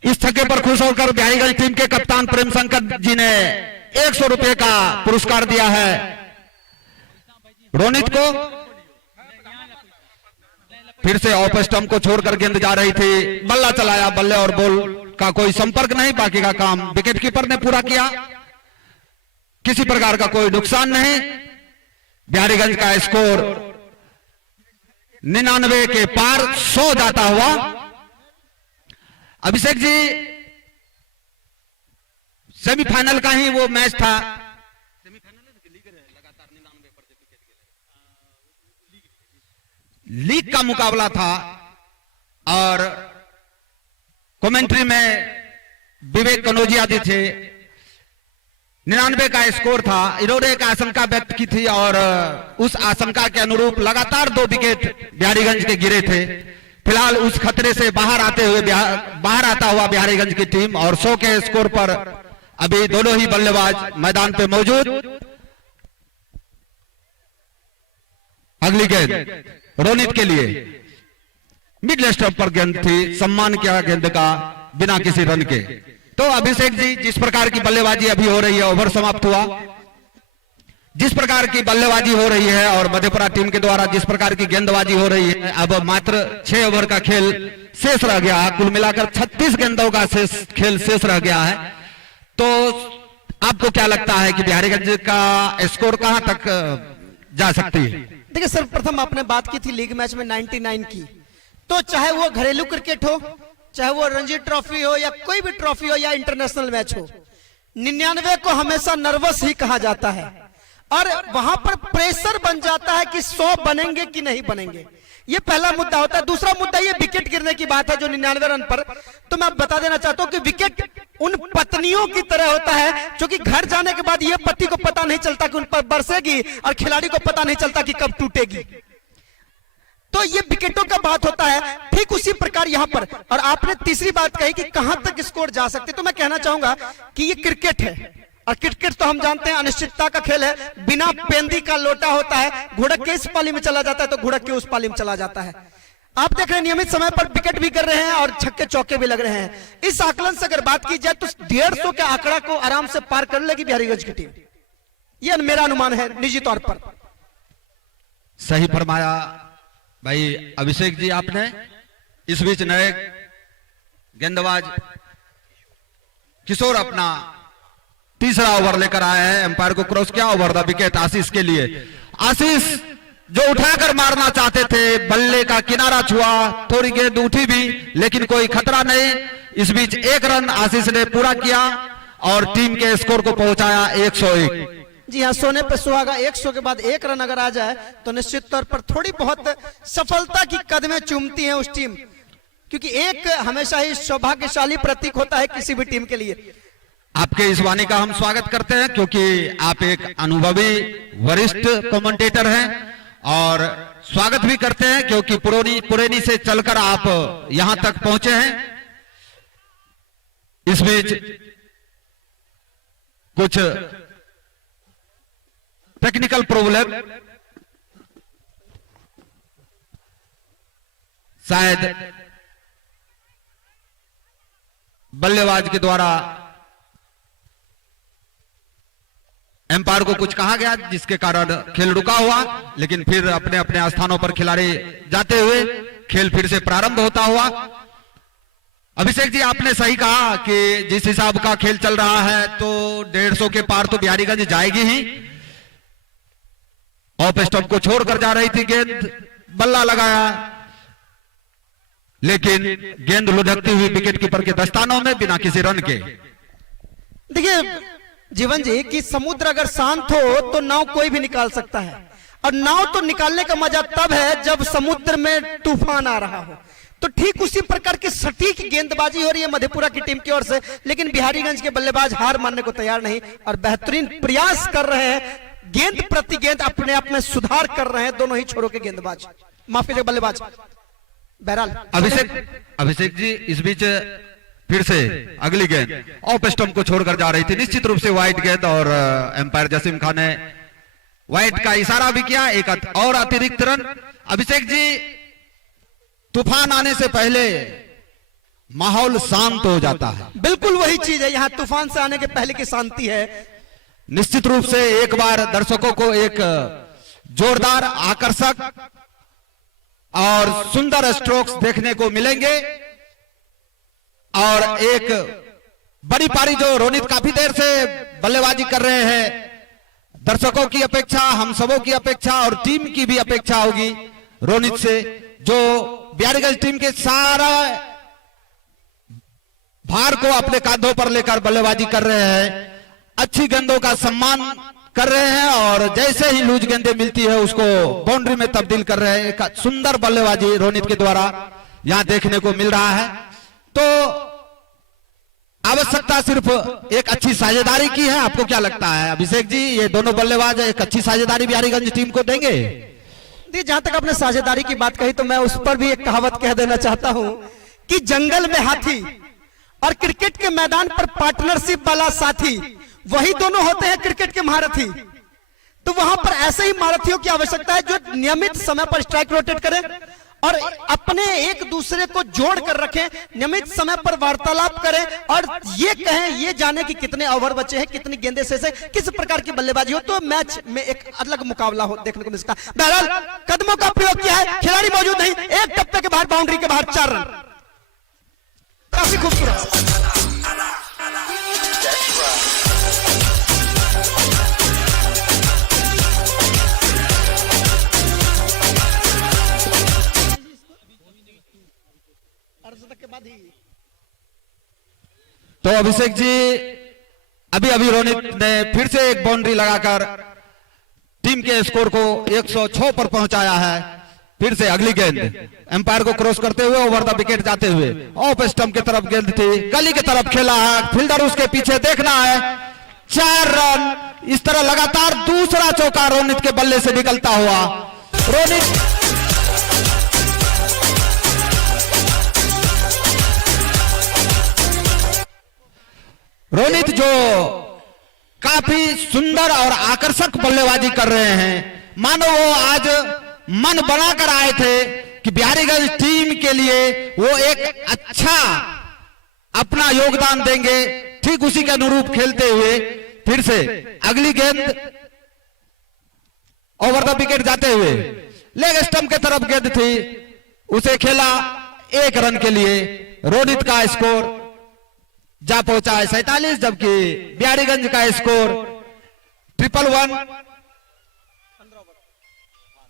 इस छक्के पर खुश होकर बिहारीगंज टीम के कप्तान प्रेम शंकर जी ने 100 रुपए का पुरस्कार दिया है रोनित को। फिर से ऑफ स्टंप को छोड़कर गेंद जा रही थी, बल्ला चलाया, बल्ले और बॉल का कोई संपर्क नहीं, बाकी का काम विकेट कीपर ने पूरा किया, किसी प्रकार का कोई नुकसान नहीं। बिहारीगंज का स्कोर 99 के पार 100 जाता हुआ। अभिषेक जी, सेमीफाइनल का ही वो मैच था, लीग का मुकाबला था और कमेंट्री में विवेक कनौजिया जी थे। 99 का स्कोर था। इन्होंने एक आशंका व्यक्त की थी और उस आशंका के अनुरूप लगातार 2 विकेट बिहारीगंज के गिरे थे। फिलहाल उस खतरे से बाहर आता हुआ बिहारीगंज की टीम और 100 के स्कोर पर अभी दोनों ही बल्लेबाज मैदान पे मौजूद। अगली गेंद रोनित के लिए मिडल स्टंप पर गेंद थी, सम्मान किया गेंद का बिना किसी रन के। तो अभिषेक जी, जिस प्रकार की बल्लेबाजी अभी हो रही है, ओवर समाप्त हुआ, जिस प्रकार की बल्लेबाजी हो रही है और मधेपुरा टीम के द्वारा जिस प्रकार की गेंदबाजी हो रही है, अब मात्र 6 ओवर का खेल शेष रह गया है। कुल मिलाकर 36 गेंदों का खेल शेष रह गया है। तो आपको क्या लगता है कि बिहारीगंज का स्कोर कहां तक जा सकती है? देखिए, सर्वप्रथम आपने बात की थी लीग मैच में 99 की, तो चाहे वो घरेलू क्रिकेट हो, चाहे वो रणजी ट्रॉफी हो या कोई भी ट्रॉफी हो या इंटरनेशनल मैच हो, 99 को हमेशा नर्वस ही कहा जाता है और वहां पर प्रेशर बन जाता है कि 100 बनेंगे कि नहीं बनेंगे। ये पहला मुद्दा होता है। दूसरा मुद्दा ये विकेट गिरने की बात है जो 99 रन पर, तो मैं बता देना चाहता हूं कि विकेट उन पत्नियों की तरह होता है जो कि घर जाने के बाद ये पति को पता नहीं चलता कि उन पर बरसेगी और खिलाड़ी को पता नहीं चलता कि कब टूटेगी। तो ये विकेटों का बात होता है। ठीक उसी प्रकार यहां पर, और आपने तीसरी बात कही कि कहां तक स्कोर जा सकते, तो मैं कहना चाहूंगा कि ये क्रिकेट है और क्रिकेट तो हम जानते हैं अनिश्चितता का खेल है। बिना पेंदी का लोटा होता है, घुड़क के इस पाली में चला जाता है तो घुड़क के उस पाली में चला जाता है। आप देख रहे हैं नियमित समय पर विकेट भी कर रहे हैं और छक्के चौके भी लग रहे हैं। इस आकलन से अगर बात की जाए तो 150 के आंकड़ा को आराम से पार कर लेगी बिहारीगंज की टीम, यह मेरा अनुमान है निजी तौर पर। सही फरमाया भाई अभिषेक जी आपने। इस बीच नए गेंदबाज किशोर अपना तीसरा ओवर लेकर आए हैं। एम्पायर को क्रॉस किया, ओवर द विकेट आशीष के लिए। आशीष जो उठाकर मारना चाहते थे, बल्ले का किनारा छुआ, थोड़ी गेंद उठी भी लेकिन कोई खतरा नहीं। इस बीच 1 रन आशीष ने पूरा किया और टीम के स्कोर को पहुंचाया 101। जी हाँ, सोने पे सुहागा। 100 के बाद 1 रन अगर आ जाए तो निश्चित तौर पर थोड़ी बहुत सफलता की कदमें चूमती है उस टीम, क्योंकि 1 हमेशा ही सौभाग्यशाली प्रतीक होता है किसी भी टीम के लिए। आपके इस वाणी का हम स्वागत करते हैं, क्योंकि आप एक अनुभवी वरिष्ठ कमेंटेटर हैं, और स्वागत भी करते हैं क्योंकि पुरैनी से चलकर आप यहां तक पहुंचे हैं। इस बीच कुछ टेक्निकल प्रॉब्लम, शायद बल्लेबाज के द्वारा एम्पायर को कुछ कहा गया, जिसके कारण खेल रुका हुआ, लेकिन फिर अपने अपने स्थानों पर खिलाड़ी जाते हुए खेल फिर से प्रारंभ होता हुआ। अभिषेक जी, आपने सही कहा कि जिस हिसाब का खेल चल रहा है तो 150 के पार तो बिहारीगंज जाएगी ही। ऑफ स्टंप को छोड़कर जा रही थी गेंद, बल्ला लगाया, लेकिन गेंद लुढ़कती हुई विकेट कीपर के दस्तानों में बिना किसी रन के। देखिए जीवन जी, कि समुद्र अगर शांत हो तो नाव कोई भी निकाल सकता है, और नाव तो निकालने का मजा तब है जब समुद्र में तूफान आ रहा हो। तो ठीक उसी प्रकार की सटीक गेंदबाजी हो रही है मधेपुरा की टीम की ओर से, लेकिन बिहारीगंज के बल्लेबाज हार मानने को तैयार नहीं और बेहतरीन प्रयास कर रहे हैं। गेंद प्रति गेंद अपने आप में सुधार कर रहे हैं दोनों ही छोरों के गेंदबाज, माफ कीजिए बल्लेबाज। बहरहाल अभिषेक जी, इस बीच फिर से अगली गेंद ऑफ स्टंप को छोड़कर जा रही थी, निश्चित रूप से वाइड गेंद, और एम्पायर जसीम खान ने वाइड का इशारा भी किया, एक और अतिरिक्त रन। अभिषेक जी, तूफान आने से पहले माहौल शांत हो जाता है। बिल्कुल वही चीज है, यहाँ तूफान से आने के पहले की शांति है। निश्चित रूप से एक बार दर्शकों को एक जोरदार, आकर्षक और सुंदर स्ट्रोक्स देखने को मिलेंगे, और एक बड़ी पारी जो रोनित काफी देर से बल्लेबाजी कर रहे हैं, दर्शकों की अपेक्षा, हम सबों की अपेक्षा और टीम की भी अपेक्षा होगी रोनित से, जो बिहारीगंज टीम के सारा भार को अपने कांधों पर लेकर बल्लेबाजी कर रहे हैं, अच्छी गेंदों का सम्मान कर रहे हैं, और जैसे ही लूज गेंदें मिलती है उसको बाउंड्री में तब्दील कर रहे हैं। एक सुंदर बल्लेबाजी रोनित के द्वारा यहां देखने को मिल रहा है। तो आवश्यकता सिर्फ एक अच्छी साझेदारी की है। आपको क्या लगता है अभिषेक जी, ये दोनों बल्लेबाज एक अच्छी साझेदारी बिहारीगंज टीम को देंगे? जहां तक आपने साझेदारी की बात कही तो मैं उस पर भी एक कहावत कह देना चाहता हूं कि जंगल में हाथी और क्रिकेट के मैदान पर पार्टनरशिप वाला साथी, वही दोनों होते हैं क्रिकेट के महारथी। तो वहां पर ऐसे ही महारथियों की आवश्यकता है जो नियमित समय पर स्ट्राइक रोटेट करें और अपने एक दूसरे को जोड़ कर रखें, नियमित समय पर वार्तालाप करें और ये कहें, ये जाने कि कितने ओवर बचे हैं, कितनी गेंदें शेष है, किस प्रकार की बल्लेबाजी हो, तो मैच में एक अलग मुकाबला हो देखने को मिलता है। बहरहाल कदमों का प्रयोग किया है, खिलाड़ी मौजूद नहीं, एक टप्पे के बाहर, बाउंड्री के बाहर 4 रन, काफी खूबसूरत। तो अभिषेक जी, अभी रोनित ने फिर से एक बाउंड्री लगाकर टीम के स्कोर को 106 पर पहुंचाया है। फिर से अगली गेंद एम्पायर को क्रॉस करते हुए ओवर द विकेट जाते हुए ऑफ स्टंप की तरफ गेंद थी, गली की तरफ खेला है, फील्डर उसके पीछे देखना है। 4 रन। इस तरह लगातार दूसरा चौका रोनित के बल्ले से निकलता हुआ। रोनित जो काफी सुंदर और आकर्षक बल्लेबाजी कर रहे हैं, मानो वो आज मन बनाकर आए थे कि बिहारीगंज टीम के लिए वो एक अच्छा अपना योगदान देंगे, ठीक उसी के अनुरूप खेलते हुए फिर से अगली गेंद ओवर द विकेट जाते हुए लेग स्टंप के तरफ गेंद थी, उसे खेला 1 रन के लिए। रोनित का स्कोर जा पहुंचा है 47, जबकि बिहारीगंज का स्कोर 111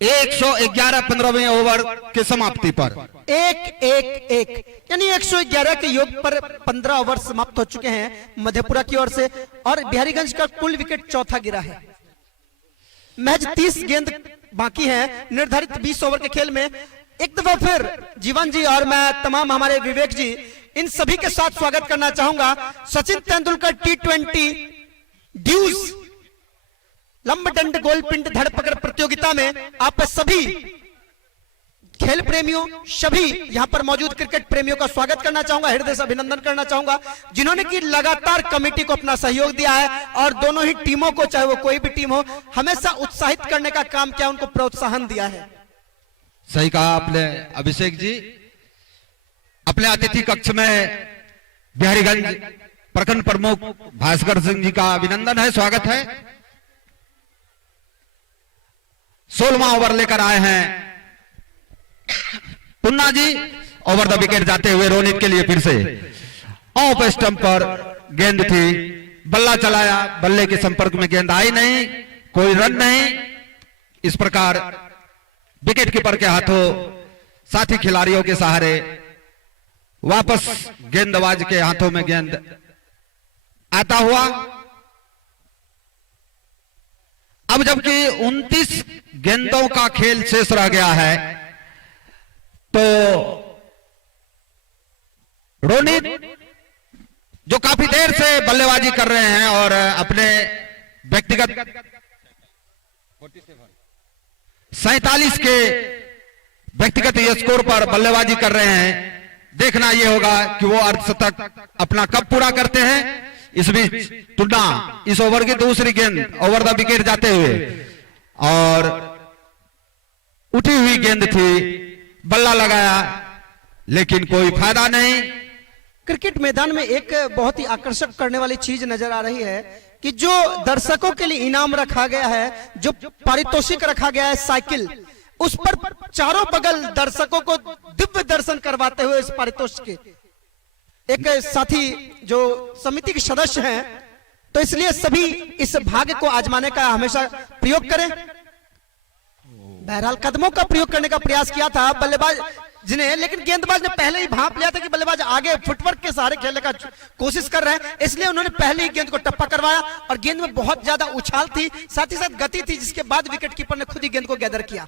111 15वें ओवर के समाप्ति पर 1-1-1 यानी 111 के योग पर 15 ओवर समाप्त हो चुके हैं मधेपुरा की ओर से, और बिहारीगंज का कुल विकेट चौथा गिरा है। मैच 30 गेंद बाकी है निर्धारित 20 ओवर के खेल में। एक दफा फिर जीवन जी और मैं, तमाम हमारे विवेक जी, इन सभी के साथ स्वागत करना चाहूंगा सचिन तेंदुलकर T20 ड्यूज लंबडंड गोलपिंड धड़पकड़ प्रतियोगिता में आप सभी खेल प्रेमियों, सभी यहां पर मौजूद क्रिकेट प्रेमियों का स्वागत करना चाहूंगा, हृदय से अभिनंदन करना चाहूंगा, जिन्होंने कि लगातार कमेटी को अपना सहयोग दिया है और दोनों ही टीमों को, चाहे वो कोई भी टीम हो, हमेशा उत्साहित करने का काम किया, उनको प्रोत्साहन दिया है। सही कहा आपने अभिषेक जी। अपने अतिथि कक्ष में बिहारीगंज प्रखंड प्रमुख भास्कर सिंह जी का अभिनंदन है, स्वागत है। 16वां ओवर लेकर आए हैं टुन्ना जी। ओवर द विकेट जाते हुए रोनित के लिए फिर से ऑफ स्टंप पर गेंद थी, बल्ला चलाया, बल्ले के संपर्क में गेंद आई नहीं, कोई रन नहीं। इस प्रकार विकेट कीपर के हाथों साथी खिलाड़ियों के सहारे वापस गेंदबाज के हाथों में गेंद आता हुआ। अब जबकि 29 गेंदों का खेल शेष रह गया है तो रोनित जो काफी देर से बल्लेबाजी कर रहे हैं और अपने व्यक्तिगत 47 के व्यक्तिगत स्कोर पर बल्लेबाजी कर रहे हैं, देखना यह होगा कि वो अर्धशतक अपना कब पूरा करते हैं। इस बीच टुन्ना इस ओवर की दूसरी गेंद ओवर द विकेट जाते हुए और उठी हुई गेंद थी, बल्ला लगाया लेकिन कोई फायदा नहीं। क्रिकेट मैदान में एक बहुत ही आकर्षक करने वाली चीज नजर आ रही है कि जो दर्शकों के लिए इनाम रखा गया है, जो पारितोषिक रखा गया है साइकिल, उस पर चारों बगल दर्शकों को दिव्य दर्शन करवाते हुए इस पारितोषिक के एक साथी जो समिति के सदस्य हैं, तो इसलिए सभी इस भाग्य को आजमाने का हमेशा प्रयोग करें। बहरहाल कदमों का प्रयोग करने का प्रयास किया था बल्लेबाज जिन्हें, लेकिन गेंदबाज ने पहले ही भांप लिया था कि बल्लेबाज आगे फुटवर्क के सहारे खेलने का कोशिश कर रहे हैं, इसलिए उन्होंने पहले ही गेंद को टप्पा करवाया और गेंद में बहुत ज्यादा उछाल थी, साथ ही साथ गति थी, जिसके बाद विकेट कीपर ने खुद ही गेंद को गैदर किया।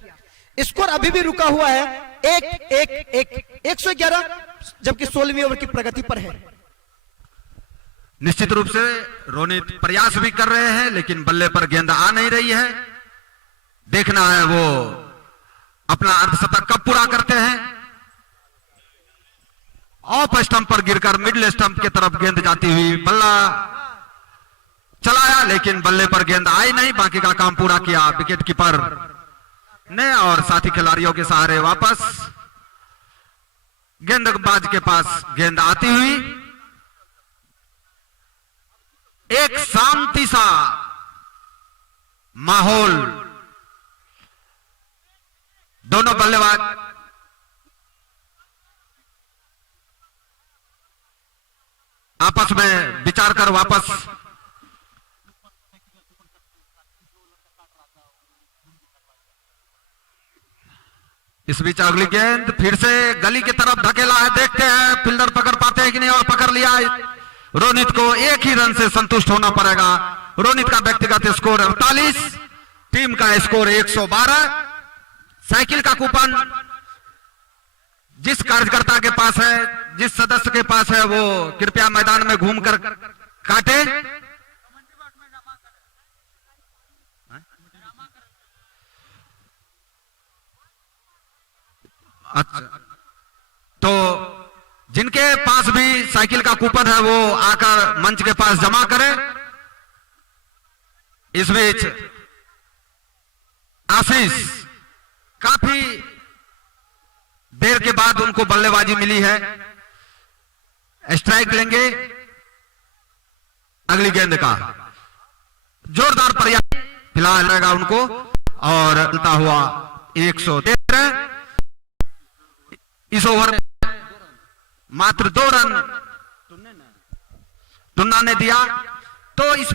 स्कोर अभी भी रुका हुआ है 111, जबकि 16वीं ओवर की प्रगति पर है। निश्चित रूप से रोनित प्रयास भी कर रहे हैं लेकिन बल्ले पर गेंद आ नहीं रही है। देखना है वो अपना अर्धशतक कब पूरा करते हैं। ऑफ स्टंप पर गिरकर मिडिल स्टंप की तरफ गेंद जाती हुई, बल्ला चलाया लेकिन बल्ले पर गेंद आई नहीं, बाकी का काम पूरा किया विकेट कीपर ने और साथी खिलाड़ियों के सहारे वापस गेंदबाज के पास गेंद आती हुई। एक शांति सा माहौल, दोनों बल्लेबाज आपस में विचार कर वापस इस बीच अगली गेंद फिर से गली की तरफ धकेला है, देखते हैं फील्डर पकड़ पाते हैं कि नहीं, और पकड़ लिया। रोनित को एक ही रन से संतुष्ट होना पड़ेगा। रोनित का व्यक्तिगत स्कोर 48, टीम का स्कोर 112। साइकिल का कूपन जिस कार्यकर्ता के पास है, जिस सदस्य के पास है, वो कृपया मैदान में घूमकर काटे। अच्छा, तो जिनके पास भी साइकिल का कूपन है वो आकर मंच के पास जमा करें। इस बीच आशीष काफी देर के बाद उनको बल्लेबाजी मिली है, स्ट्राइक लेंगे अगली गेंद का। जोरदार प्रयास फिलहाल रहेगा उनको और चलता हुआ 113। इस ओवर में मात्र 2 रन टुन्ना ने दिया, तो इस